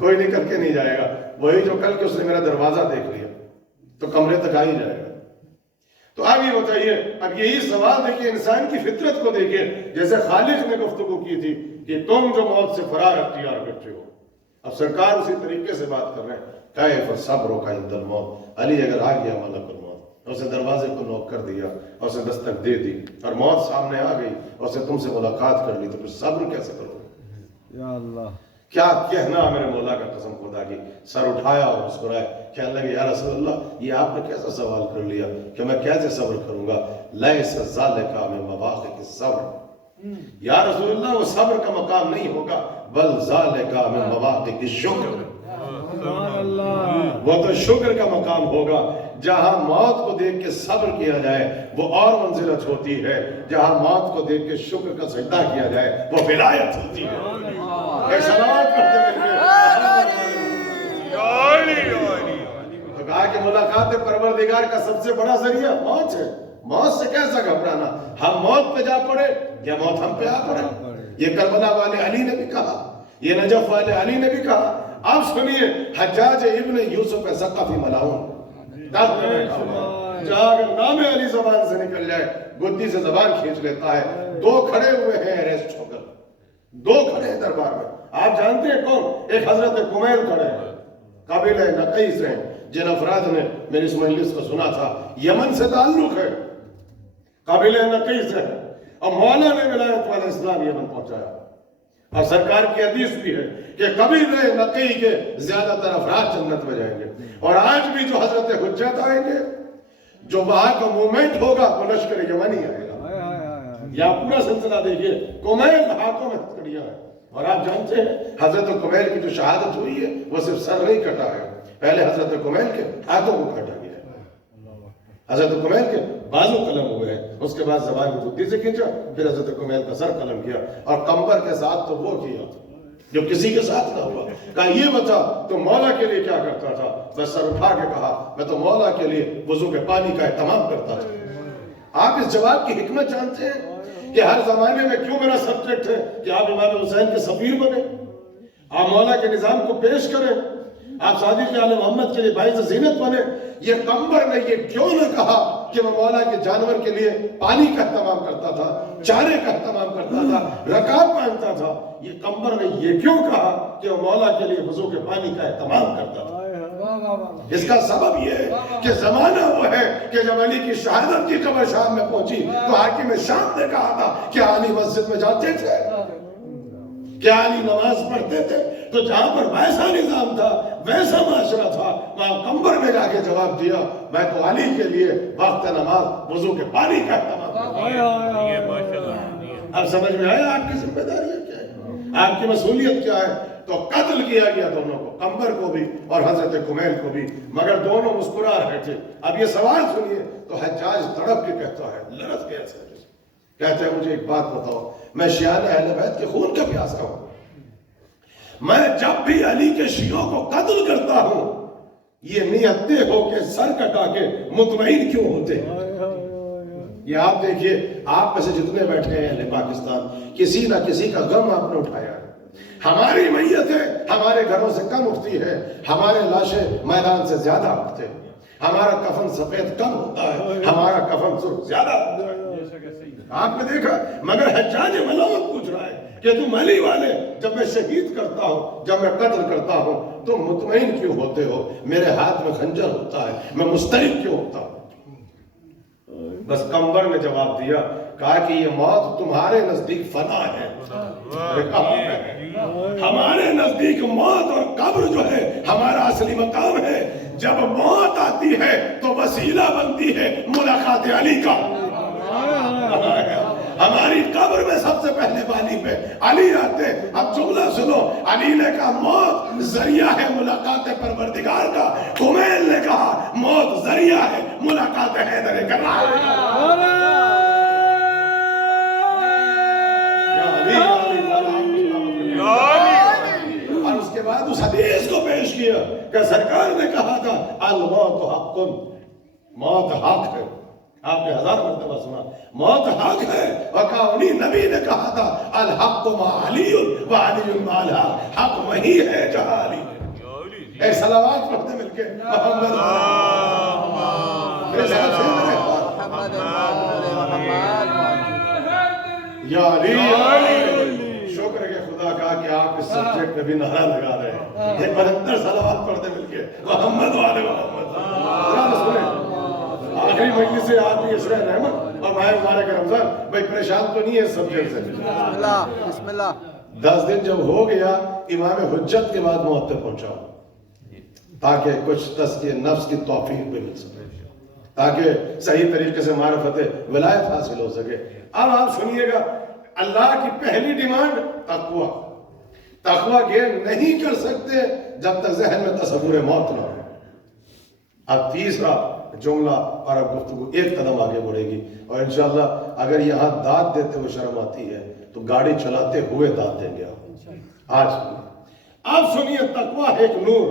کوئی نکل کے نہیں جائے گا، وہی جو کل کے اس نے میرا دروازہ دیکھ لیا تو کمرے تک آ ہی جائے گا۔ تو اب یہ بتائیے، اب یہی سوال دیکھیے، انسان کی فطرت کو دیکھیے، جیسے خالق نے گفتگو کی تھی کہ تم جو موت سے فرار اختیار کرتے ہو، اب سرکار اسی طریقے سے بات کر رہے ہیں، کیف صبرک عند الموت۔ علی اگر آ گیا ملک الموت، اس نے دروازے کو نوک کر دیا اور اسے دستک دے دی اور موت سامنے آ گئی اور اسے تم سے ملاقات کر لی، تو پھر صبر کیسے کرو؟ یا اللہ، کیا کہنا میرے مولا کا قسم خدا کی۔ سر اٹھایا اور مسکرائے، کہنے لگے یا رسول اللہ یہ آپ نے کیسا سوال کر لیا کہ میں کیسے صبر کروں گا؟ لیس ذالک من مواقع الصبر، یا رسول اللہ وہ صبر کا مقام نہیں ہوگا، بل ذالک من مواقع الشکر، سبحان اللہ. وہ تو شکر کا مقام ہوگا. جہاں موت کو دیکھ کے صبر کیا جائے وہ اور منزلت ہوتی ہے. جہاں موت کو دیکھ کے شکر کا سجدہ کیا جائے وہ ولایت ہوتی ہے. ایک صلوات پڑھتے ہیں. تو کہا کہ ملاقات پروردگار کا سب سے بڑا ذریعہ موت ہے. موت سے کیسا گھبرانا؟ ہم موت پہ جا پڑے یا موت ہم پہ آ پڑے. یہ کربلا والے علی نے بھی کہا, یہ نجف والے علی نے بھی کہا. آپ سنیے, حجاج ابن یوسف ثقفی ملعون جہاں اگر نام علی زبان سے نکل جائے گدی سے زبان کھینچ لیتا ہے. 2 کھڑے ہوئے ہیں اریسٹ ہو کر, 2 کھڑے ہیں دربار میں. آپ جانتے ہیں کون؟ ایک حضرت کمیل کھڑے ہیں, قبیلہ نقی سے ہیں, جن افراد نے میری اس مجلس کو سنا تھا. یمن سے تعلق ہے, قبیلہ نقی سے ہے, اور مولا نے ولایت والا اسلام یمن پہنچایا. اور سرکار کی حدیث بھی ہے کہ قبیلہ نقی کے زیادہ تر افراد جنت میں جائیں گے. اور آج بھی جو حضرت حجت آئیں گے, جو وہاں کا مومنٹ ہوگا وہ لشکر یمنی آئے گا. یا پورا سلسلہ دیکھیے, کمیل ہاتھوں میں ہتھکڑیاں ہیں. اور آپ جانتے ہیں حضرت کمیل کی جو شہادت ہوئی ہے وہ صرف سر نہیں کٹا ہے, پہلے حضرت کمیل کے ہاتھوں کو کاٹا گیا ہے. حضرت کمیل کے بازو قلم ہوئے ہیں, اس کے بعد زبان کو گدی سے کھینچا, پھر حضرت کمیل کا سر قلم کیا. اور کمبر کے ساتھ تو وہ کیا جو کسی کے ساتھ نہ ہوا. کہا یہ بتا تو مولا کے لیے کیا کرتا تھا؟ بس سر اٹھا کے کہا میں تو مولا کے لیے وضو کے پانی کا اہتمام کرتا تھا. آپ اس جواب کی حکمت جانتے ہیں کہ ہر زمانے میں کیوں میرا سبجیکٹ ہے کہ آپ امام حسین کے سفیر بنے, آپ مولا کے نظام کو پیش کریں, آپ صادق آل محمد کے لیے باعث زینت بنے. یہ کمبر نے یہ کیوں نہ کہا کہ میں مولا کے جانور کے لیے پانی کا اہتمام کرتا تھا, چارے کا اہتمام کرتا تھا, رکاب پہنتا تھا. یہ کمبر نے یہ کیوں کہا کہ وہ مولا کے لیے وضو کے پانی کا اہتمام کرتا تھا؟ اس کا سبب یہ ہے کہ زمانہ وہ ہے کہ جب علی کی شہادت کی خبر شام میں پہنچی تو حاکم شام نے کہا تھا کہ علی مسجد میں جاتے تھے, کیا علی نماز پڑھتے تھے؟ تو جہاں پر ویسا نظام تھا, ویسا معاشرہ تھا, وہاں کمبر نے جا کے جواب دیا میں تو علی کے لیے وقت نماز وضو کے پانی کا اہتمام کرتا ہوں. اب سمجھ میں آیا آپ کی ذمہ داریاں کیا ہے, آپ کی مسئولیت کیا ہے؟ تو قتل کیا گیا دونوں کو, کمبر کو بھی اور حضرت کمیل کو بھی, مگر دونوں مسکرا رہے تھے. اب یہ سوال سنیے تو حجاج تڑپ کے کہتا ہے, لڑک گیا سر, کہتا ہے مجھے ایک بات بتاؤ, میں شیعہ اہل بیت کے خون کا پیاسا ہوں, میں جب بھی علی کے شیعوں کو قتل کرتا ہوں یہ نیت ہو کہ سر کٹا کے مطمئن کیوں ہوتے ہیں. یہ آپ دیکھیے, آپ میں سے جتنے بیٹھے ہیں اہل پاکستان, کسی نہ کسی کا غم آپ نے اٹھایا ہے. ہماری میتیں ہمارے گھروں سے کم اٹھتی ہے, ہمارے لاشیں میدان سے زیادہ اٹھتے ہیں, ہمارا کفن سفید کم ہوتا ہے, ہمارا کفن سرخ زیادہ ہوتا ہے. آپ نے دیکھا, مگر حجاج ملعون پوچھ رہا ہے کہ تم علی والے جب میں شہید کرتا ہوں, جب میں قتل کرتا ہوں تم مطمئن کیوں ہوتے ہو؟ میرے ہاتھ میں خنجر ہوتا ہے, میں مستعد کیوں ہوتا ہوں؟ بس کمبر نے جواب دیا, کہا کہ یہ موت تمہارے نزدیک فنا ہے, ہمارے نزدیک موت اور قبر جو ہے ہمارا اصلی مقام ہے. جب موت آتی ہے تو وسیلہ بنتی ہے ملاقات علی کا. ہماری قبر میں سب سے پہلے بانی پہ علی آتے. اب جملہ سنو, علی نے کہا موت ذریعہ ہے ملاقات پروردگار کا, کمیل نے کہا موت ذریعہ ہے ملاقات حیدر کرار کا. اور اس کے بعد اس حدیث کو پیش کیا کہ سرکار نے کہا تھا الموت حق, موت حق ہے. آپ نے 1000 مرتبہ سنا موت حق ہے. اور کہا انہی نبی نے کہا تھا الحق مع علی و علی مع الحق, حق وہی ہے جہاں علی ہے. اے صلوات پڑھتے مل کے محمد یا علی. شکر ہے کہ خدا کہا کہ آپ اس سبجیکٹ میں بھی نعرہ لگا رہے ہیں. ایک 72 صلوات پڑھتے مل کے محمد والے محمد. آخری مجلس سے آپ کی عشرہ رحمت اور ماہ مبارک رمضان, بھائی پریشان تو نہیں ہے سبجیکٹ سے؟ بسم اللہ. 10 دن جب ہو گیا امام حجت کے بعد موت تک پہنچاؤ تاکہ کچھ تزکیہ نفس کی توفیق بھی مل سکے, تاکہ صحیح طریقے سے معرفت ولایت حاصل ہو سکے. اب آپ سنیے گا, اللہ کی پہلی ڈیمانڈ تقوی, تقوی گین نہیں کر سکتے جب تک ذہن میں تصور موت نہ ہو۔ اب تیسرا جملہ اور اب گفتگو ایک قدم آگے بڑھے گی، اور انشاءاللہ اگر یہاں داد دیتے ہوئے شرم آتی ہے تو گاڑی چلاتے ہوئے داد دیں گے آج سنیے۔ آپ سنیے، تقوی ایک نور،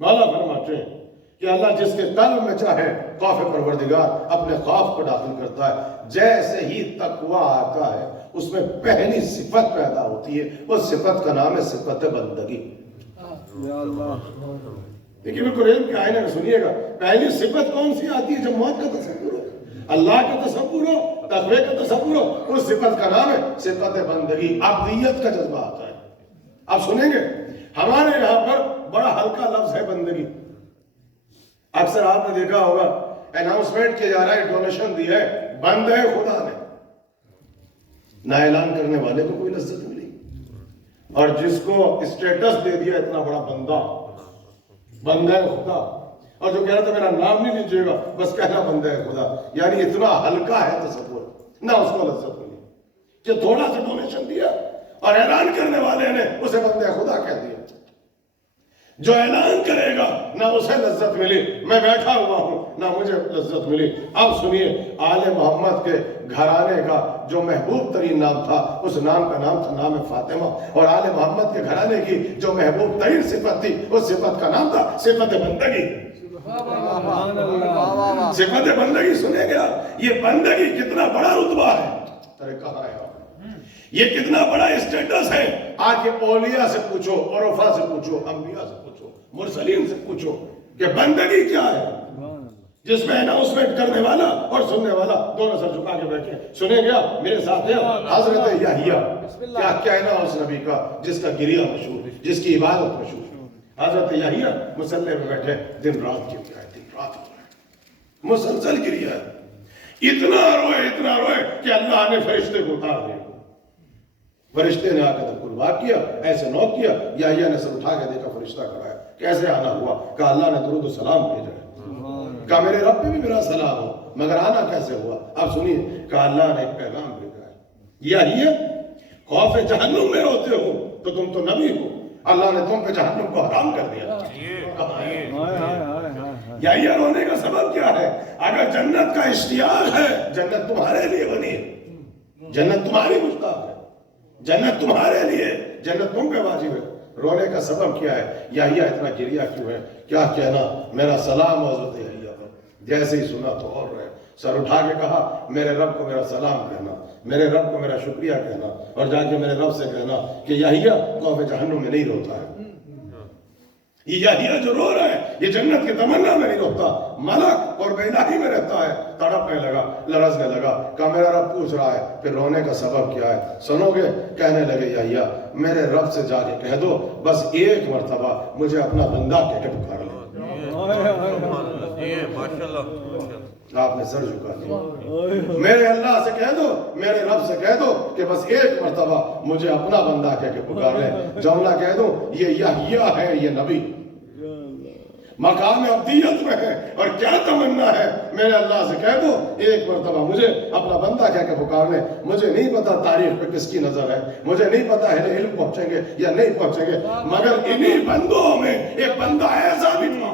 مولا فرماتے ہیں کہ اللہ جس کے قلب میں چاہے خوف پروردگار اپنے خوف کو داخل کرتا ہے۔ جیسے ہی تقوی آتا ہے اس میں پہلی صفت پیدا ہوتی ہے، وہ صفت کا نام ہے صفت بندگی۔ دیکھیے بالکل علم کے آئینے میں سنیے گا، پہلی صفت کون سی آتی ہے جب موت کا تصور ہو، اللہ کا تصور ہو، تقوی کا تصور ہو، اس صفت کا نام ہے صفت بندگی، عبدیت کا جذبہ آتا ہے۔ آپ سنیں گے ہمارے یہاں پر بڑا ہلکا لفظ ہے بندگی۔ اکثر آپ نے دیکھا ہوگا اناؤنسمنٹ کیا جا رہا ہے، ڈونیشن دی ہے، بندہ خدا نے، نہ اعلان کرنے والے کو کوئی لذت ملی، اور جس کو اسٹیٹس دے دیا اتنا بڑا بندہ خدا، اور جو کہہ رہا تھا میرا نام نہیں لیجیے گا بس کہنا بندہ خدا، یعنی اتنا ہلکا ہے تصور، نہ اس کو لذت ملی کہ تھوڑا سا ڈونیشن دیا اور اعلان کرنے والے نے اسے بندہ خدا کہہ دیا۔ جو اعلان کرے گا نہ اسے لذت ملی، میں بیٹھا ہوا ہوں نہ مجھے لذت ملی۔ اب سنیے، آل محمد کے گھرانے کا جو محبوب ترین نام تھا اس نام کا نام تھا نام فاطمہ، اور آل محمد کے گھرانے کی جو محبوب ترین صفت تھی اس صفت کا نام تھا صفت بندگی۔ صفت بندگی سنے گا، یہ بندگی کتنا بڑا رتبہ ہے، ارے کہاں ہے یہ کتنا بڑا اسٹیٹس ہے۔ آج یہ اولیاء سے پوچھو، عرفاء سے پوچھو، انبیاء سے پوچھو، مرسلین سے پوچھو کہ بندگی کیا ہے، جس میں اناؤنسمنٹ کرنے والا اور سننے والا دونوں سر جھکا کے بیٹھے ہیں۔ سنیں گیا میرے ساتھ ہے حضرت یحییٰ، کیا کہنا اس نبی کا جس کا گریہ مشہور، جس کی عبادت مشہور۔ حضرت یحییٰ مصلی میں بیٹھے، دن رات کی ہے، دن رات کی ہے، مسلسل گریہ ہے، اتنا روئے کہ اللہ نے فرشتے کو اتار دیا۔ فرشتے نے آ کے تک واقع کیا، ایسے نوٹ کیا، یحییٰ نے سر اٹھا کے دیکھا فرشتہ کھڑا ہے، کیسے آنا ہوا؟ کہا اللہ نے درود و سلام بھیجا ہے۔ کہا میرے رب پہ بھی میرا سلام ہو، مگر آنا کیسے ہوا؟ اب سنیے، کہا اللہ نے ایک پیغام بھیجا ہے، یحییٰ خوف جہنم میں ہوتے ہو تو تم تو نبی ہو، اللہ نے تم پہ جہنم کو حرام کر دیا۔ یحییٰ رونے کا سبب کیا ہے؟ اگر جنت کا اشتیاق ہے، جنت تمہارے لیے بنی ہے، جنت تمہاری مشتاق ہے، جنت تمہارے لیے، جنت تم پہ واجب ہے۔ رونے کا سبب کیا ہے؟ یحییٰ اتنا گریہ کیوں ہے؟ کیا کہنا؟ میرا سلام حضرت یحییٰ پر، جیسے ہی سنا تو اور رہے، سر اٹھا کے کہا میرے رب کو میرا سلام کہنا، میرے رب کو میرا شکریہ کہنا، اور جا کے میرے رب سے کہنا کہ یحییٰ خوف جہنم میں نہیں روتا ہے، یہ یحییٰ جو رو رہا ہے یہ جنت کی تمنا میں نہیں روتا، ملک اور بے الہی میں رہتا ہے۔ تڑپنے لگا، لرزنے لگا، کہا میرا رب پوچھ رہا ہے پھر رونے کا سبب کیا ہے؟ سنو گے؟ کہنے لگے یحییٰ میرے رب سے جا کے کہہ دو بس ایک مرتبہ مجھے اپنا بندہ کہہ کے پکار لے۔ آپ نے سر جھکا دیا، میرے اللہ سے کہہ دو، میرے رب سے کہہ دو کہ بس ایک مرتبہ مجھے اپنا بندہ کہہ کے پکار لے۔ جملہ کہہ دو یہ یحییٰ ہے، یہ نبی مقام عبدیت میں ہے، اور کیا تمنا ہے؟ میرے اللہ سے کہہ دو ایک مرتبہ مجھے اپنا بندہ کہہ کے پکار لے۔ مجھے نہیں پتا تاریخ پہ کس کی نظر ہے، مجھے نہیں پتا اہل علم پہنچیں گے یا نہیں پہنچیں گے، مگر انہی بندوں میں ایک بندہ ایسا بھی تھا،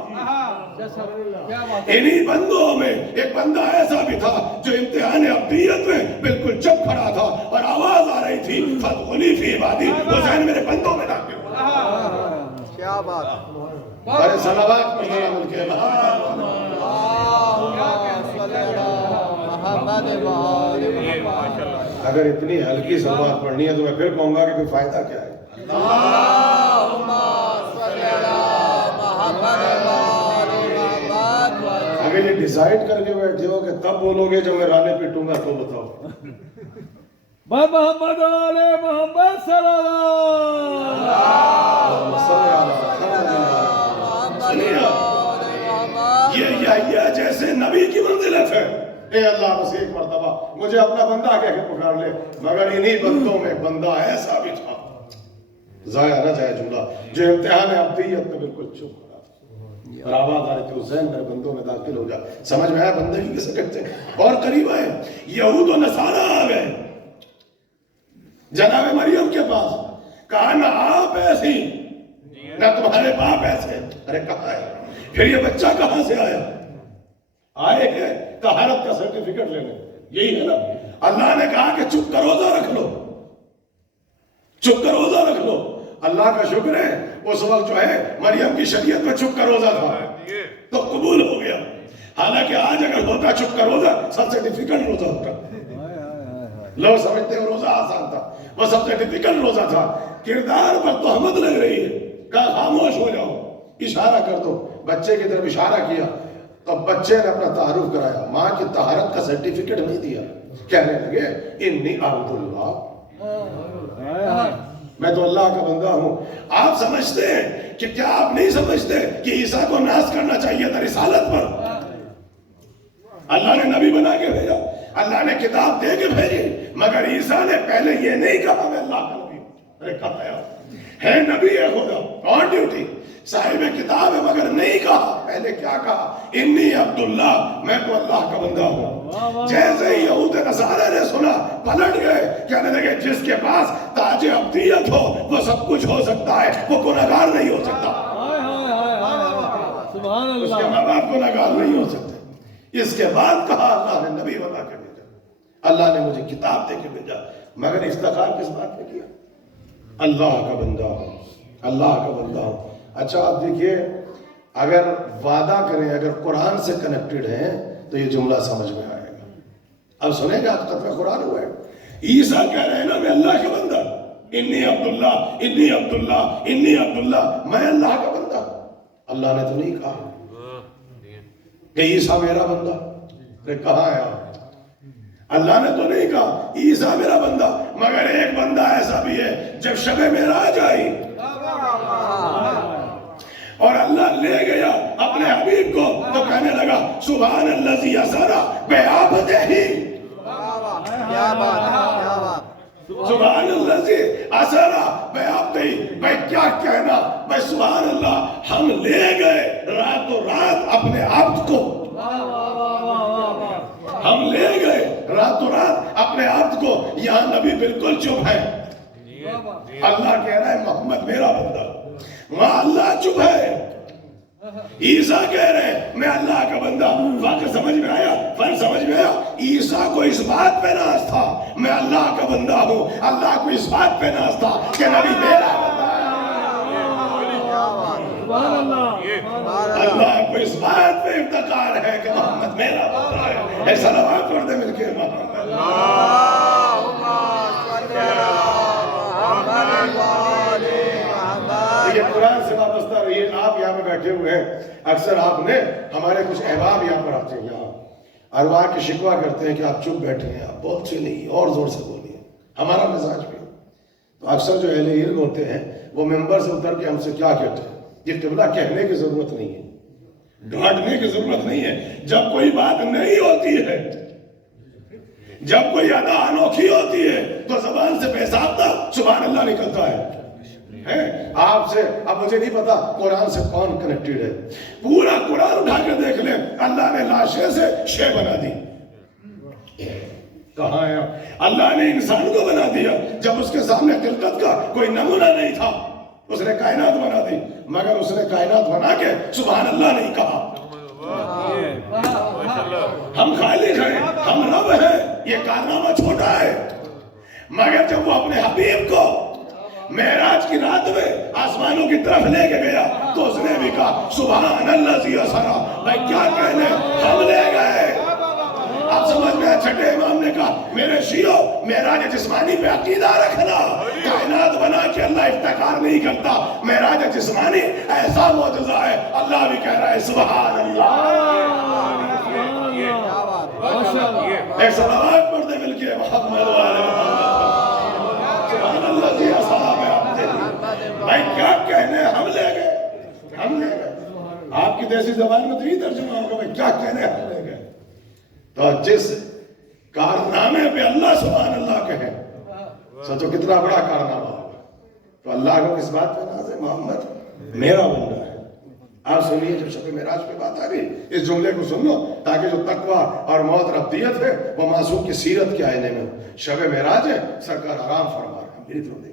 انہی بندوں میں ایک بندہ ایسا بھی تھا جو امتحان عبدیت میں بالکل چپ کھڑا تھا اور آواز آ رہی تھی فادخلی فی عبادی، حسین میرے بندوں میں داخل ہو۔ کیا بات، ارے صلوات پر ذرا مل کے اگر اتنی ہلکی صلوات پڑھنی ہے تو میں پھر کہوں گا کہ کوئی فائدہ کیا ہے؟ اگر یہ ڈیسائیڈ کر کے بیٹھے ہو کہ تب بولو گے جب میں رانے پیٹوں گا تو بتاؤ۔ محمد علی محمد صلی یہ یحییٰ جیسے نبی کی منزلت ہے، اے اللہ بس ایک مرتبہ مجھے اپنا بندہ کہہ کے پکار لے، مگر انہی بندوں میں ایک بندہ ایسا بھی تھا، ضائع نہ جائے جملہ، جو امتحان عبدیت میں بالکل چپ کھڑا، اور آواز آ رہی تھی حسین میرے بندوں میں داخل ہو جا۔ سمجھ میں آیا بندگی کسے کہتے ہیں؟ اور قریب آئے، یہود و نصارہ آ گئے جناب مریم کے پاس، کہا نہ آپ ایسی نہ تمہارے باپ ایسے. ارے کہاں ہے؟ پھر یہ بچہ کہاں سے آیا؟ آئے ہیں طہارت کا سرٹیفکیٹ لینے. یہی ہے نا. اللہ نے کہا کہ چپ کا روزہ رکھ لو, چپ کا روزہ رکھ لو. اللہ کا شکر ہے اس وقت جو ہے مریم کی شریعت میں چپ کا روزہ تھا تو قبول ہو گیا. حالانکہ آج اگر ہوتا چپ کا روزہ سب سے ڈیفیکلٹ روزہ ہوتا. لوگ سمجھتے ہیں روزہ آسان تھا, وہ سب سے ڈیفیکلٹ روزہ تھا. کردار پر تہمت لگ رہی ہے. کہا خاموش ہو جاؤ, اشارہ کر دو. بچے کی طرف اشارہ کیا تو بچے نے اپنا تعارف کرایا. ماں کی طہارت کا سرٹیفکیٹ نہیں دیا. کہنے لگے انی عبد اللہ, میں تو اللہ کا بندہ ہوں. آپ سمجھتے ہیں کہ کیا آپ نہیں سمجھتے کہ عیسیٰ کو ناز کرنا چاہیے تھا رسالت پر؟ اللہ نے نبی بنا کے بھیجا, اللہ نے کتاب دے کے بھیجی, مگر عیسیٰ نے پہلے یہ نہیں کہا میں اللہ کا نبی ہوں. ارے کہا ہے نبی ہے خدا, آن ڈیوٹی, صاحب کتاب ہے, مگر نہیں کہا. پہلے کیا کہا؟ انی عبداللہ, میں تو اللہ کا بندہ ہوں. جیسے ہی یہود نصارہ نے سنا پلٹ گئے, کہنے لگے جس کے پاس تاج عبدیت ہو وہ سب کچھ ہو سکتا ہے, وہ گنہگار نہیں ہو سکتا. اس کے ماں باپ گنہگار نہیں ہو سکتے. اس کے بعد کہا اللہ نے نبی بنا کے بھیجا, اللہ نے مجھے کتاب دے کے بھیجا, مگر افتخار کس بات پہ کیا؟ اللہ کا بندہ ہوں, اللہ کا بندہ ہوں. اچھا آپ دیکھیے, اگر وعدہ کریں, اگر قرآن سے کنیکٹڈ ہیں تو یہ جملہ سمجھ میں آئے گا. اب سنیں گے, آپ ختم قرآن ہوا ہے. عیسیٰ کہہ رہے ہیں نا میں اللہ کا بندہ, انی عبداللہ انی عبداللہ انی عبداللہ, میں اللہ کا بندہ. اللہ نے تو نہیں کہا کہ عیسیٰ میرا بندہ. کہاں ہے آپ؟ اللہ نے تو نہیں کہا عیسیٰ میرا بندہ, مگر ایک بندہ ایسا بھی ہے جب شب معراج آئی اور اللہ لے گیا اپنے حبیب کو تو کہنے لگا سبحان الذی اسری بعبدہ, سبحان الذی اسری بعبدہ. میں کیا کہنا, میں سبحان اللہ, ہم لے گئے راتوں رات اپنے عبد کو, ہم لے گئے راتوں رات اپنے عبد کو. یہاں نبی بالکل چپ ہے, اللہ کہہ رہا ہے محمد میرا بندہ, وہاں اللہ چپ ہے. عیسیٰ کہہ رہے ہیں میں اللہ کا بندہ. واقع سمجھ میں آیا, فرق سمجھ میں آیا. عیسیٰ کو اس بات پہ ناز تھا میں اللہ کا بندہ ہوں, اللہ کو اس بات پہ ناز تھا کہ نبی میرا بندہ ہے. اللہ کو اس بات پہ افتخار ہے کہ محمد میرا بندہ ہے. ایسا صلوات پڑھ دے مل کے محمد. یہ قرآن سے وابستہ رہیے. آپ یہاں پہ بیٹھے ہوئے ہیں, اکثر آپ نے ہمارے کچھ احباب یہاں پر آتے ہیں, یہاں ارواح کی شکوہ کرتے ہیں کہ آپ چپ بیٹھے ہیں, آپ بولتے نہیں, اور زور سے بولیے. ہمارا مزاج بھی تو اکثر جو اہل علم ہوتے ہیں وہ ممبر سے اتر کے ہم سے کیا کہتے ہیں, یہ قبلہ کہنے کی ضرورت نہیں ہے, ڈانٹنے کی ضرورت نہیں ہے. جب کوئی بات نہیں ہوتی ہے, جب کوئی ادا انوکھی ہوتی ہے تو زبان سے بے ضابطہ سبحان اللہ نکلتا ہے. آپ سے اب مجھے نہیں پتا قرآن سے کون کنیکٹڈ ہے. پورا قرآن اٹھا کے دیکھ لیں, اللہ نے لاشے سے شے بنا دی. کہاں ہے اللہ نے انسان کو بنا دیا جب اس کے سامنے خلقت کا کوئی نمونہ نہیں تھا. اس نے کائنات بنا دی, مگر اس نے کائنات بنا کے سبحان اللہ نہیں کہا. ہم خالق ہیں, ہم رب ہیں, یہ کارنامہ چھوٹا ہے, مگر جب وہ اپنے حبیب کو معراج کی رات میں آسمانوں کی طرف لے کے گیا تو اس نے بھی کہا سبحان الذی اسری. بھائی کیا کہنے, ہم لے گئے. اب سمجھ میں چھٹے امام نے کہا میرے شیعو معراج جسمانی پہ عقیدہ رکھنا, کائنات بنا کے اللہ افتخار نہیں کرتا. معراج جسمانی ایسا معجزہ ہے, اللہ بھی کہہ رہا ہے سبحان اللہ. ایک صلوات پڑھ دے مل کے محمد والے سبحان الذی اسری بعبدہ. بھائی کیا کہنے, ہم لے گئے, ہم لے گئے. آپ کی دیسی زبان میں تو یہ ترجمہ ہوگا بھائی کیا کہنے, ہم لے گئے. تو جس کارنامے پہ اللہ سبحان اللہ کہے سوچو کتنا بڑا کارنامہ ہوگا. تو اللہ کو کس بات پہ ناز ہے, محمد میرا بندہ ہے. آپ سنیے, جب شب معراج پہ بات آ گئی اس جملے کو سن لو تاکہ جو تقویٰ اور موت ربطیت ہے وہ معصوم کی سیرت کے آئینے میں. شب معراج ہے, سرکار آرام فرما رہے ہیں, میری طرف دیکھیں.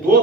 2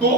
2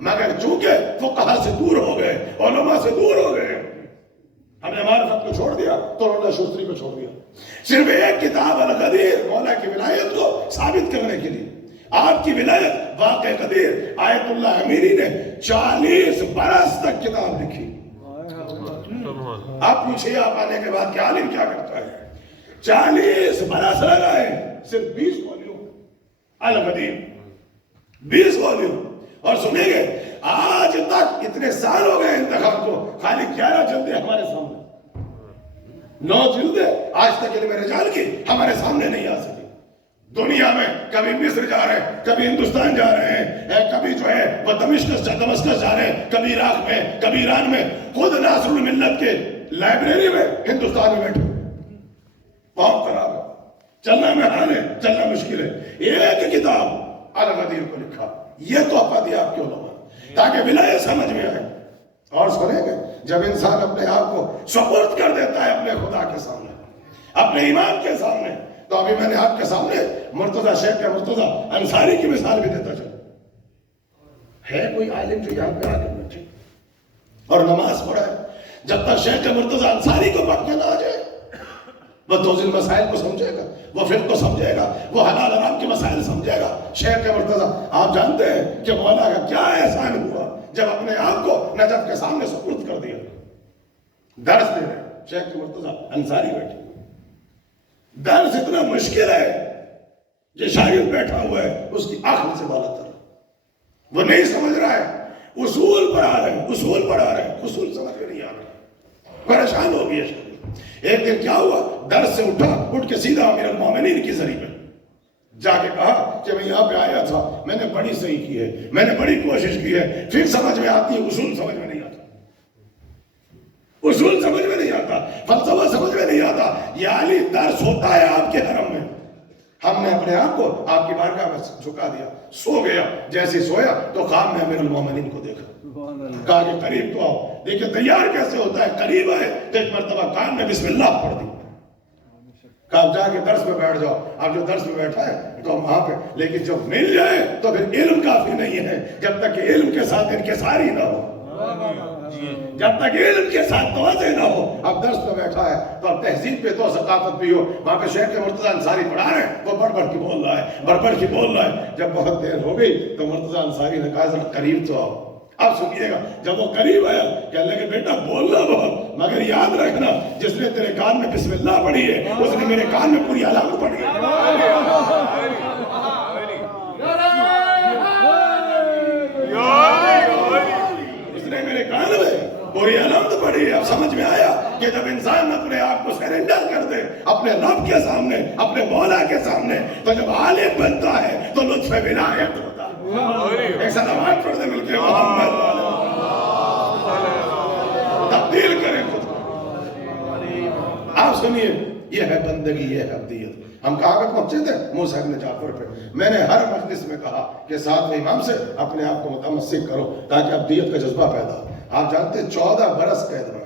مگر چونکہ فقہا سے دور ہو گئے، علماء سے دور ہو گئے، ہم نے معرفت کو چھوڑ دیا تو اللہ شستری کو چھوڑ دیا. صرف ایک کتاب القدیر مولا کی ولایت کو ثابت کرنے کے لیے. آپ کی ولایت واقع قدیر آیت اللہ امیری نے 40 برس تک کتاب لکھی. آپ پوچھئے آپ آنے کے بعد کہ عالم کیا کرتا ہے؟ 40 برس لگائے صرف 20 والیوم القدیر، 20 والیوم. اور سنیں گے آج تک اتنے سال ہو گئے انتخاب کو، خالی 11 جلدیں ہمارے سامنے، 9 جلدیں آج تک علم رجال کی ہمارے سامنے نہیں آ سکی. دنیا میں کبھی مصر جا رہے ہیں، کبھی ہندوستان جا رہے ہیں، کبھی جو ہے وہ دمشق جا رہے ہیں، کبھی عراق میں، کبھی ایران میں. خود ناصر الملت کے لائبریری میں ہندوستان میں بیٹھے پاؤں خراب ہے، چلنا محال ہے، چلنا مشکل ہے. ایک کتاب القدیر کو لکھا. یہ تحفہ دیا آپ کے علماء تاکہ ولایت سمجھ میں آئے. اور سنیں گے جب انسان اپنے آپ کو سپرد کر دیتا ہے اپنے خدا کے سامنے، اپنے ایمان کے سامنے، تو ابھی میں نے آپ کے سامنے مرتضی شیخ مرتضی انصاری کی مثال بھی دیتا چلا. ہے کوئی عالم جو یہاں پہ آ کے بیٹھے اور نماز پڑھائے جب تک شیخ مرتضی انصاری کو پڑھ کے نہ آ جائے؟ وہ توزیل مسائل کو سمجھے گا، وہ فقہ کو سمجھے گا، وہ حلال حرام کے مسائل سمجھے گا. شیخ مرتضی آپ جانتے ہیں کہ مولا کا کیا احسان ہوا جب اپنے آپ کو نجف کے سامنے سپرد کر دیا. درس دے رہے شیخ مرتضی انصاری بیٹھے، درس اتنا مشکل ہے کہ شاگرد بیٹھا ہوا ہے اس کی آنکھ سے بالا تر، وہ نہیں سمجھ رہا ہے، اصول پڑھا رہے ہیں، اصول پڑھا رہے ہیں، اصول سمجھ میں نہیں آ رہا، پریشان ہو گیا شاگرد. ایک دن کیا ہوا، درس سے اٹھ کے سیدھا امیر المومنین کی زری پہ جا کے کہا کہ میں یہاں پہ آیا تھا، میں نے بڑی صحیح کی ہے، میں نے بڑی کوشش کی ہے، پھر سمجھ میں آتی ہے، اصول سمجھ میں نہیں آتا، اصول سمجھ میں نہیں آتا، فلسفہ سمجھ میں نہیں آتا. یہ عالی درس ہوتا ہے آپ کے حرم میں. ہم نے اپنے آپ کو آپ کی بارگاہ میں جھکا دیا. سو گیا، جیسے سویا تو خواب میں امیر المومنین کو دیکھا، کہا کہ قریب تو آؤ. دیکھیں تیار کیسے ہوتا ہے، قریب آئے تو ایک مرتبہ کان میں بسم اللہ پڑھ دی. کہا جا کے درس میں بیٹھ جاؤ. آپ جو درس میں بیٹھا ہے تو وہاں پہ، لیکن جب مل جائے تو پھر علم کافی نہیں ہے جب تک کہ علم کے ساتھ انکساری نہ ہو، جب تک علم کے ساتھ توازے نہ ہو. اب درس میں بیٹھا ہے تو اب تہذیب پہ تو ثقافت بھی ہو. وہاں پہ شیخ مرتضی انصاری پڑھا رہے ہیں، وہ بڑھ بڑھ کے بول رہا ہے، بڑھ بڑھ کے بول رہا ہے. جب بہت دیر ہو گئی تو مرتضی انصاری نے کہا ذرا قریب تو آؤ. اب سنیے گا، جب وہ قریب آیا کہنے لگے بیٹا بولنا بہت، مگر یاد رکھنا جس نے تیرے کان میں بسم اللہ پڑھی ہے اس نے میرے کان میں پوری علامت پڑھی ہے. اس نے میرے کان میں پوری علامت پڑھی ہے. اب سمجھ میں آیا کہ جب انسان اپنے آپ کو سرنڈر کر دے اپنے رب کے سامنے، اپنے مولا کے سامنے، تو جب عالم بنتا ہے تو لطف ولایت ہوتا ہے. ایک سلامات پڑھ دے مل کے محمد تبدیل کریں خود کو. آپ سنیے، یہ ہے بندگی، یہ ہے عبدیت. ہم کہاں پہ پہنچے تھے؟ موسیٰ ابن جعفر پہ. میں نے ہر مجلس میں کہا کہ ساتھ امام سے اپنے آپ کو متمسک کرو تاکہ عبدیت کا جذبہ پیدا ہو. آپ جانتے 14 برس قید میں،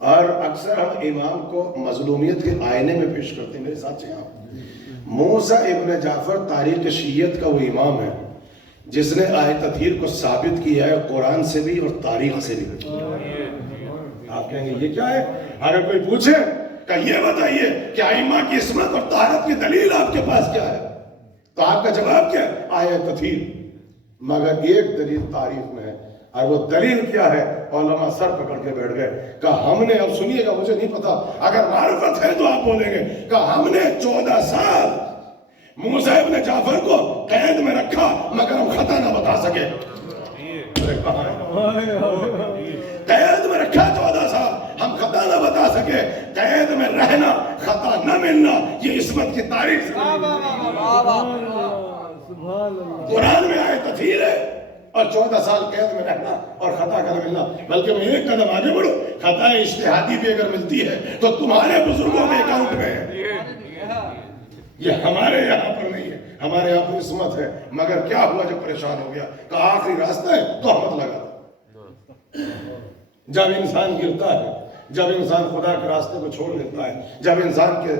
اور اکثر ہم امام کو مظلومیت کے آئینے میں پیش کرتے ہیں. میرے ساتھ سے آپ موسیٰ ابن جعفر تاریخ شیعت کا وہ امام ہے جس نے آیت تطہیر کو ثابت کیا ہے قرآن سے بھی اور تاریخ سے بھی. آپ کہیں گے یہ کیا ہے؟ اگر کوئی پوچھے کہ یہ بتائیے کہ ائمہ کی عصمت اور طہارت کی دلیل آپ کے پاس کیا ہے، تو آپ کا جواب کیا ہے؟ آیت تطہیر. مگر ایک دلیل تاریخ میں ہے، اور وہ دلیل کیا ہے؟ علماء سر پکڑ کے بیٹھ گئے کہ ہم نے، اب سنیے گا مجھے نہیں پتا، اگر معرفت ہے تو آپ بولیں گے کہ ہم نے 14 سال موسیٰ ابن جعفر کو قید میں رکھا مگر ہم خطا نہ بتا سکے. قید میں رکھا 14 سال، ہم خطا نہ بتا سکے. قید میں رہنا، خطا نہ ملنا، یہ عصمت کی تعریف. قرآن میں آیت تطہیر ہے اور 14 سال قید میں رہنا اور خطا کا نہ ملنا. بلکہ میں ایک قدم آگے بڑھوں، خطا اجتہادی بھی اگر ملتی ہے تو تمہارے بزرگوں کے اکاؤنٹ میں ہے، یہ ہمارے یہاں پر نہیں ہے. ہمارے یہاں پر عصمت ہے. مگر کیا ہوا جب پریشان ہو گیا کہ آخری راستہ ہے تو ہمت لگا. جب انسان گرتا ہے جب انسان خدا کے راستے کو چھوڑ دیتا ہے، جب انسان کے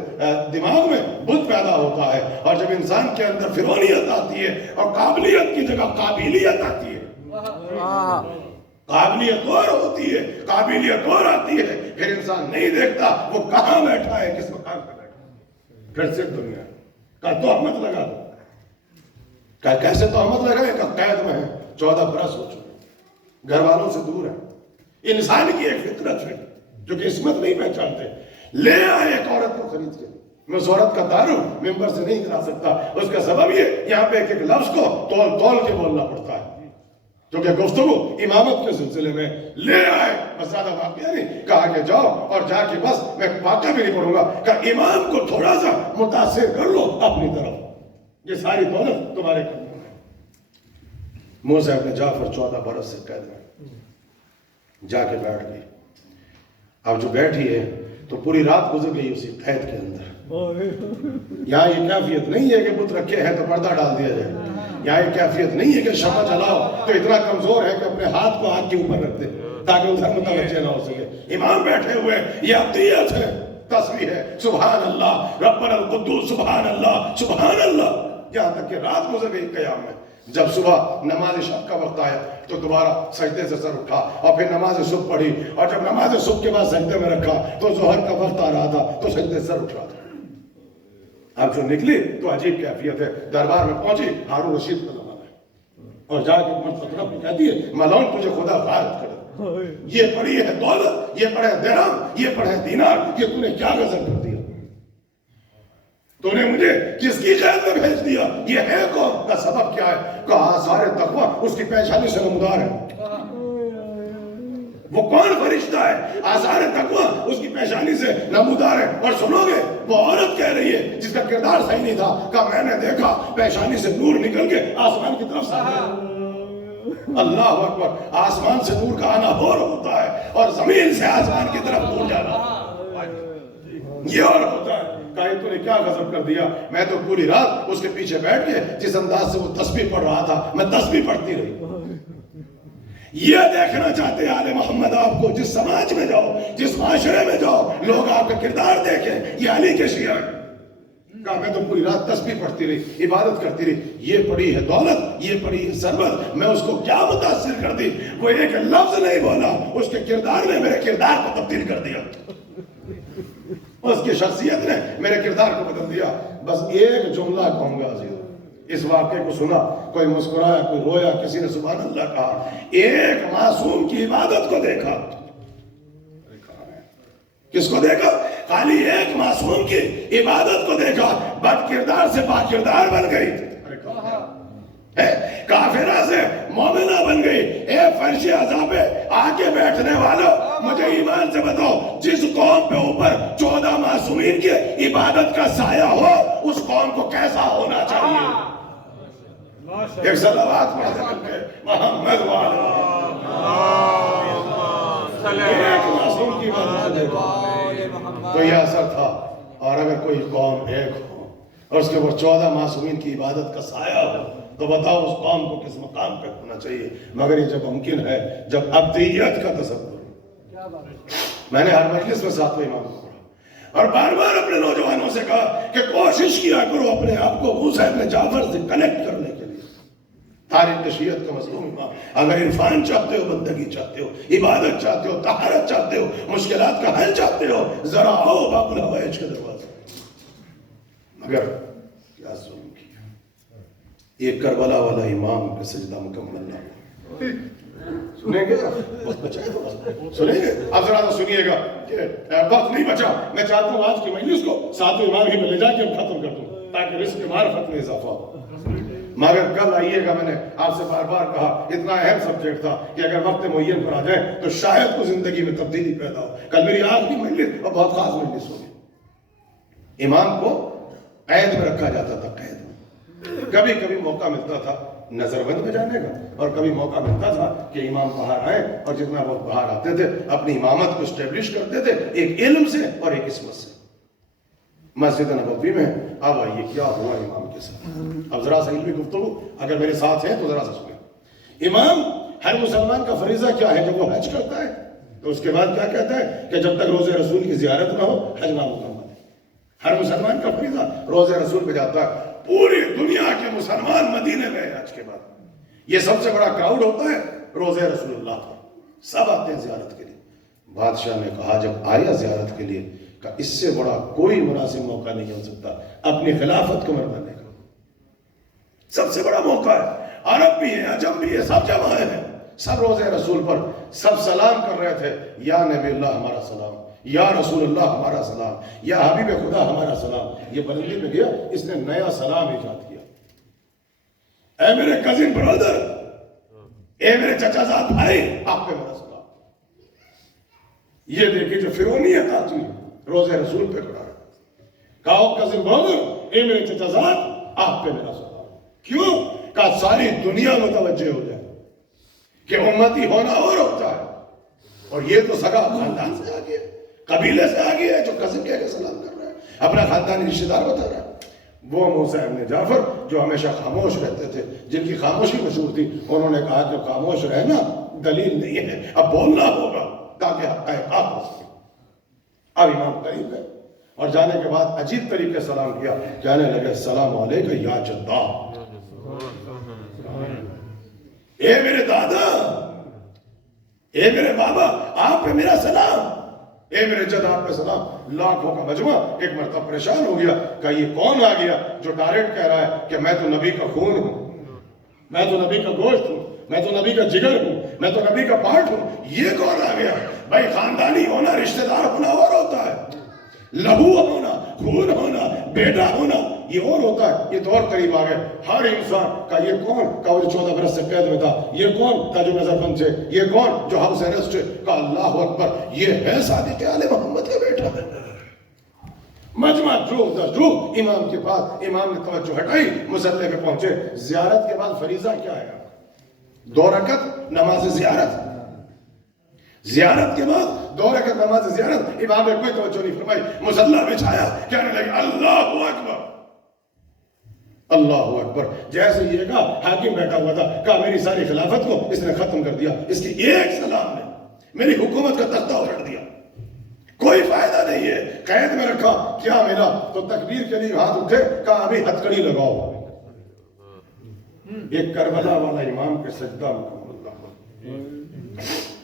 دماغ میں بت پیدا ہوتا ہے، اور جب انسان کے اندر فرعونیت آتی ہے اور قابلیت کی جگہ قابلیت آتی ہے، قابلیت اور ہوتی ہے، قابلیت اور آتی ہے، پھر انسان نہیں دیکھتا وہ کہاں بیٹھا ہے، کس مقام پہ بیٹھا ہے، پھر سے دنیا کا تہمت لگا دو، کہ کیسے تہمت لگائے کہ قید میں ہے، 14 برس ہو چکے، گھر والوں سے دور ہے، انسان کی ایک فطرت ہے جو کہ عصمت نہیں پہچانتے، لے آئے ایک عورت کو خرید کے، میں اس عورت کا تعارف ممبر سے نہیں کرا سکتا، اس کا سبب یہ یہاں پہ ایک ایک لفظ کو تول تول کے بولنا پڑتا ہے، کیونکہ گفتگو امامت کے سلسلے میں لے آئے، بس زیادہ واقعہ نہیں، کہا کہ جاؤ اور جا کے بس میں واقعہ بھی نہیں پڑھوں گا، کہ امام کو تھوڑا سا متاثر کر لو اپنی طرف، یہ ساری دولت تمہارے قدموں میں۔ موسیٰ ابن جعفر 14 برس سے قید میں جا کے بیٹھ گئی، اب جو بیٹھی ہے تو پوری رات گزر گئی اسی قید کے اندر۔ یہاں یہ کیفیت نہیں ہے کہ بت رکھے ہیں تو پردہ ڈال دیا جائے، یہاں یہ کیفیت نہیں ہے کہ شمع جلاؤ تو اتنا کمزور ہے کہ اپنے ہاتھ کو آگ کے اوپر رکھ دے تاکہ ادھر متوجہ نہ ہو سکے۔ امام بیٹھے ہوئے، یہ ابدیت ہے، تسبیح ہے، سبحان اللہ ربنا القدوس، سبحان اللہ سبحان اللہ، یہاں تک کہ رات گزر گئی قیام میں۔ جب صبح نماز شب کا وقت آیا تو دوبارہ سجدے سے سر اٹھا اور پھر نماز صبح پڑھی، اور جب نماز صبح کے بعد سجدے میں رکھا تو ظہر کا وقت آ رہا تھا تو سجدے سے سر اٹھ رہا تھا۔ اب جو نکلی تو عجیب کیفیت ہے، دربار میں پہنچی، ہارون رشید کا زمانہ ہے، اور جا کے مرتبہ کو کہتی ہے ملعون تجھے خدا غارت کرے، یہ پڑی ہے دولت، یہ پڑے درہم، یہ پڑے دینار، یہ تو نے کیا غضب کر دیا، تو نے مجھے کس کی قید میں بھیج دیا، یہ ہے کون، کا سبب کیا ہے، کہ آثار تقویٰ اس کی پیشانی سے نمودار ہے۔ وہ کون فرشتہ ہے، آثار تقویٰ اس کی پیشانی سے نمودار ہے، اور سنو گے وہ عورت کہہ رہی ہے جس کا کردار صحیح نہیں تھا، کہ میں نے دیکھا پیشانی سے نور نکل کے آسمان کی طرف سے، اللہ اکبر، آسمان سے نور کا آنا اور ہوتا ہے اور زمین سے آسمان کی طرف نور جانا یہ اور ہوتا ہے۔ کہا تو نے کیا غضب کر دیا، میں تو پوری رات اس کے پیچھے بیٹھ کے جس انداز سے وہ تسبیح پڑھ رہا تھا میں تسبیح پڑھتی رہی۔ یہ دیکھنا چاہتے آل محمد آپ کو، جس سماج میں جاؤ، جس معاشرے میں جاؤ، لوگ آپ کا کردار دیکھیں، یہ علی کے شیعہ ہیں۔ کہا میں تو پوری رات تسبیح پڑھتی رہی، عبادت کرتی رہی، یہ پڑی ہے دولت، یہ پڑی ہے ثروت، میں اس کو کیا متاثر کر دی، وہ ایک لفظ نہیں بولا، اس کے کردار نے میرے کردار کو تبدیل کر دیا، اس کی شخصیت نے میرے کردار کو بدل دیا۔ بس ایک جملہ کہوں گا عزیز، اس واقعے کو سنا، کوئی مسکرایا، کوئی رویا، کسی نے سبحان اللہ کہا، ایک معصوم کی عبادت کو دیکھا، کس کو دیکھا، خالی ایک معصوم کی عبادت کو دیکھا، بد کردار سے با کردار بن گئی، کافرہ سے مومنہ بن گئی۔ اے فرش عذاب آگے بیٹھنے والوں، مجھے ایمان سے بتاؤ، جس قوم پہ اوپر 14 معصومین کی عبادت کا سایہ ہو، اس قوم کو کیسا ہونا چاہیے؟ ایک صلوات پڑھ کے محمد ایک معصوم کی عبادت دیکھو تو یہ اثر تھا۔ اور اگر کوئی قوم ایک ہو اور اس کے اوپر 14 معصومین کی عبادت کا سایہ ہو تو بتاؤ اس قوم کو کس مقام پہ ہونا چاہیے۔ مگر یہ جب ممکن ہے جب ابدیت کا تصور، میں نے ہر مجلس میں 7ویں امام کو پڑھا اور بار بار اپنے نوجوانوں سے کہا کہ کوشش کیا کرو اپنے آپ کو موسیٰ ابن جعفر سے کنیکٹ کرنے کے لیے، تاریخ شیعت کا مظلوم امام۔ اگر عرفان چاہتے ہو، بندگی چاہتے ہو، عبادت چاہتے ہو، طہارت چاہتے ہو، مشکلات کا حل چاہتے ہو، ذرا آؤ باب الحوائج کے دروازے۔ مگر کیا ظلم کیا، یہ کربلا والا امام کا سجدہ مکمل نہ ہوا۔ سنیں گے سنیں گے، اب ذرا سنیے گا، وقت نہیں بچا، میں چاہتا ہوں آج کی مجلس کو 7ویں امام ہی میں لے جا کے ختم کر دوں تاکہ رزق معرفت میں اضافہ ہو۔ مگر کل آئیے گا، میں نے آپ سے بار بار کہا اتنا اہم سبجیکٹ تھا کہ اگر وقت معین پر آ جائے تو شاید کو زندگی میں تبدیلی پیدا ہو۔ کل میری آخری مجلس اور بہت خاص مجلس ہوگی۔ امام کو قید میں رکھا جاتا تھا، قید میں، کبھی کبھی موقع ملتا تھا نظر بند میں جانے کا اور کبھی موقع ملتا تھا کہ امام باہر آئے اور جتنا وہ باہر آتے تھے اپنی امامت کو اسٹیبلش کرتے تھے، ایک علم سے اور ایک عصمت سے۔ مسجد نبوی میں اب آئیے کیا ہوا امام کے ساتھ، اب ذرا سا علمی گفتگو اگر میرے ساتھ ہیں تو ذرا سا سنیں۔ امام ہر مسلمان کا فریضہ کیا ہے جب وہ حج کرتا ہے تو اس کے بعد کیا کہتا ہے کہ جب تک روزے رسول کی زیارت نہ ہو حج نامکمل ہے. ہر مسلمان کا فریضہ روزے رسول پہ جاتا ہے. پوری دنیا کے مسلمان مدینے میں حج کے بعد یہ سب سے بڑا کراؤڈ ہوتا ہے روزے رسول اللہ کا. سب آتے ہیں زیارت کے لیے. بادشاہ نے کہا جب آیا زیارت کے لیے کہ اس سے بڑا کوئی مناسب موقع نہیں ہو سکتا اپنی خلافت کو مرنے کا. سب سے بڑا موقع ہے. عرب بھی ہے, عجم بھی ہے, سب جمع ہیں, سب روزے رسول پر سب سلام کر رہے تھے. یا نبی اللہ ہمارا سلام, یا رسول اللہ ہمارا سلام, یا حبیب خدا ہمارا سلام. یہ بلندی پہ گیا, اس نے نیا سلام ایجاد کیا. اے میرے کزن برادر, اے میرے چچا زاد بھائی, آپ پہ میرا سلام. یہ دیکھیں جو فرعونیت آتی ہے روزے رسول پہ کھڑا ہے. کہو کزن برادر, اے میرے چچا زاد, آپ پہ میرا سلام. کیوں؟ کہا ساری دنیا متوجہ ہو جائے کہ امتی ہونا اور ہوتا ہے. اور یہ تو سگا خاندان سے آگے ہے, قبیلے سے آگے ہے, جو کزن کہہ کے سلام کر رہا ہے, اپنا خاندانی رشتہ دار بتا رہا ہے. وہ موسیٰ ابن جعفر جو ہمیشہ خاموش رہتے تھے, جن کی خاموشی مشہور تھی, انہوں نے کہا کہ خاموش رہنا دلیل نہیں ہے, اب بولنا ہوگا تاکہ حقائق ہو سکے. اب امام قریب ہے اور جانے کے بعد عجیب طریقے سے سلام کیا, کہنے لگے السلام علیکم یا جدہ, اے میرے دادا, اے میرے بابا, آپ پہ میرا سلام. اے میرے جد, آپ پہ سلام. لاکھوں کا مجمع ایک مرتبہ پریشان ہو گیا کہ یہ کون آ گیا جو ڈائریکٹ کہہ رہا ہے کہ میں تو نبی کا خون ہوں, میں تو نبی کا گوشت ہوں, میں تو نبی کا جگر ہوں, میں تو نبی کا پارٹ ہوں. یہ کون آ گیا؟ بھائی خاندانی ہونا, رشتہ دار ہونا اور ہوتا ہے, لہو ہونا, خون ہونا, بیٹا ہونا یہ اور ہوتا ہے. یہ تو اور قریب آ گئے. ہر انسان کا یہ کون کا وہ 14 برس سے قید میں تھا, یہ کون کا جو نظر بند تھے, یہ کون جو ہاؤس ارسٹ کا, اللہ اکبر, یہ ہے صادق آل محمد کا بیٹا. مجمع جو امام کے پاس, امام نے توجہ ہٹائی, مصلی پہ پہنچے. زیارت کے بعد فریضہ کیا ہے؟ 2 رکعت نماز زیارت. زیارت کے بعد 2 رکعت نماز زیارت. امام نے کوئی توجہ نہیں فرمائی, مصلی بچھایا, کہنے لگے اللہ اکبر, اللہ اکبر. جیسے یہ کہا, حاکم بیٹھا ہوا تھا, کہا میری ساری خلافت کو اس نے ختم کر دیا, اس کی ایک سلام نے میری حکومت کا تختہ الٹ دیا, کوئی فائدہ نہیں ہے. قید میں رکھا, کیا ملا؟ تو تکبیر کے لیے ہاتھ اٹھے, کہا ابھی ہتھکڑی لگاؤ. ایک کربلا والا امام کے سجدہ مکمل,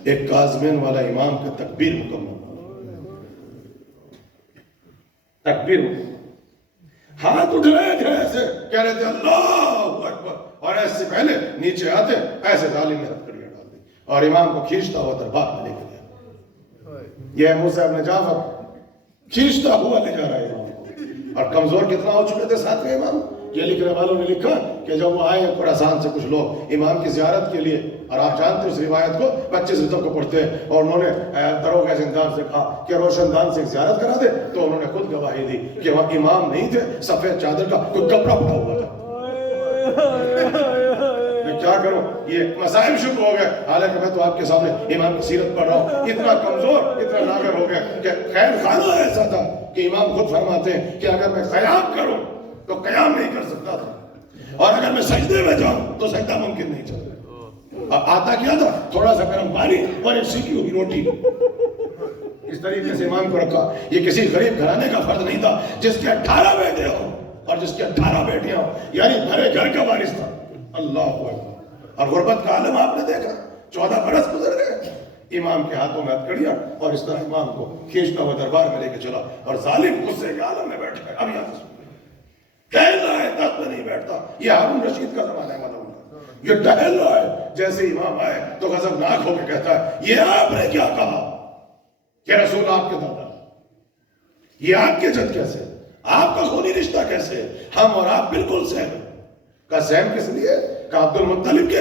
ایک کاظمین والا امام کا تکبیر مکمل, تکبیر. ہاتھ اٹھ رہے تھے ایسے, کہہ رہے تھے اللہ اکبر, اور ایسے پہلے نیچے آتے, ایسے ظالم نے ہتھکڑیاں ڈال دی اور امام کو کھینچتا ہوا دربار میں لے کے گیا. یہ موسیٰ ابن جعفر کھینچتا ہوا لے جا رہا ہے امام کو. اور کمزور کتنا ہو چکے تھے ساتویں امام. یہ لکھنے والوں نے لکھا کہ جب وہ آئے خراسان سے کچھ لوگ امام کی زیارت کے لیے, اور آپ جانتے ہیں اس روایت کو, 25 رجب کو پڑھتے ہیں, اور انہوں نے دروگہ زندان سے کہا کہ روشن دان سے زیارت کرا دے, تو انہوں نے خود گواہی دی کہ وہ امام نہیں تھے, سفید چادر کا کوئی کپڑا پڑا ہوا تھا. میں کیا کروں, یہ مسائل شروع ہو گئے. حالانکہ میں تو آپ کے سامنے امام کی سیرت پڑھ رہا ہوں. اتنا کمزور, اتنا لاغر ہو گیا کہ خیر خانہ ایسا تھا کہ امام خود فرماتے ہیں کہ اگر میں قیام کروں تو قیام نہیں کر سکتا تھا, اور اگر میں سجدے میں جاؤں تو سجدہ ممکن نہیں چلتا. اب آتا کیا تھا, تھوڑا سا گرم پانی اور ایک سیکی ہوئی روٹی. اس طریقے سے امام کو رکھا. یہ کسی غریب گھرانے کا فرد نہیں تھا جس کے 18 بیٹے ہوں اور جس کے 18 بیٹیاں ہوں, یعنی بھرے گھر کا وارث تھا. اللہ اکبر. اور غربت کا عالم آپ نے دیکھا, 14 برس گزر گئے. امام کے ہاتھوں میں ہتھکڑیاں, اور اس طرح امام کو کھینچتا ہوا دربار میں لے کے چلا, اور ظالم غصے کے عالم میں بیٹھ گئے. اب یہاں ٹہل رہا ہے, تخت نہیں بیٹھتا. یہ ہارون رشید کا زمانہ ہے, یہ ٹہل رہا ہے. جیسے امام آئے تو غضبناک ہو کے کہتا ہے, یہ آپ نے کیا کہا کہ رسول آپ کے دادا, یہ آپ کے جد کیسے, آپ کا خونی رشتہ کیسے, ہم اور آپ بالکل سیم ہیں. کہا سیم کس لیے؟ کہا عبد المطلب کے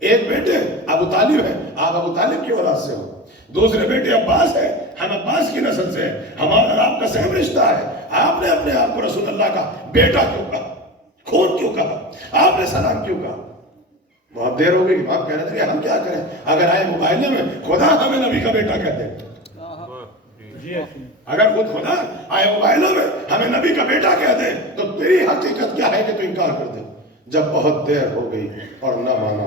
ایک بیٹے ابو طالب ہیں, آپ ابو طالب کی اولاد سے ہو. دوسرے بیٹے عباس ہیں, ہم عباس کی نسل سے ہیں. ہمارا اور آپ کا سیم رشتہ ہے. آپ نے اپنے آپ کو رسول اللہ کا بیٹا کیوں کہا, خون کیوں کہا, آپ نے سلام کیوں کہا؟ بہت دیر ہو گئی. امام کہنے لگے ہم کیا کریں, اگر آئے مباہلے میں خدا ہمیں نبی کا بیٹا کہتے ہیں, اگر خود خدا آئے مباہلے میں ہمیں نبی کا بیٹا کہتے ہیں, تو تیری حقیقت کیا ہے کہ تو انکار کر دے. جب بہت دیر ہو گئی اور نہ مانا,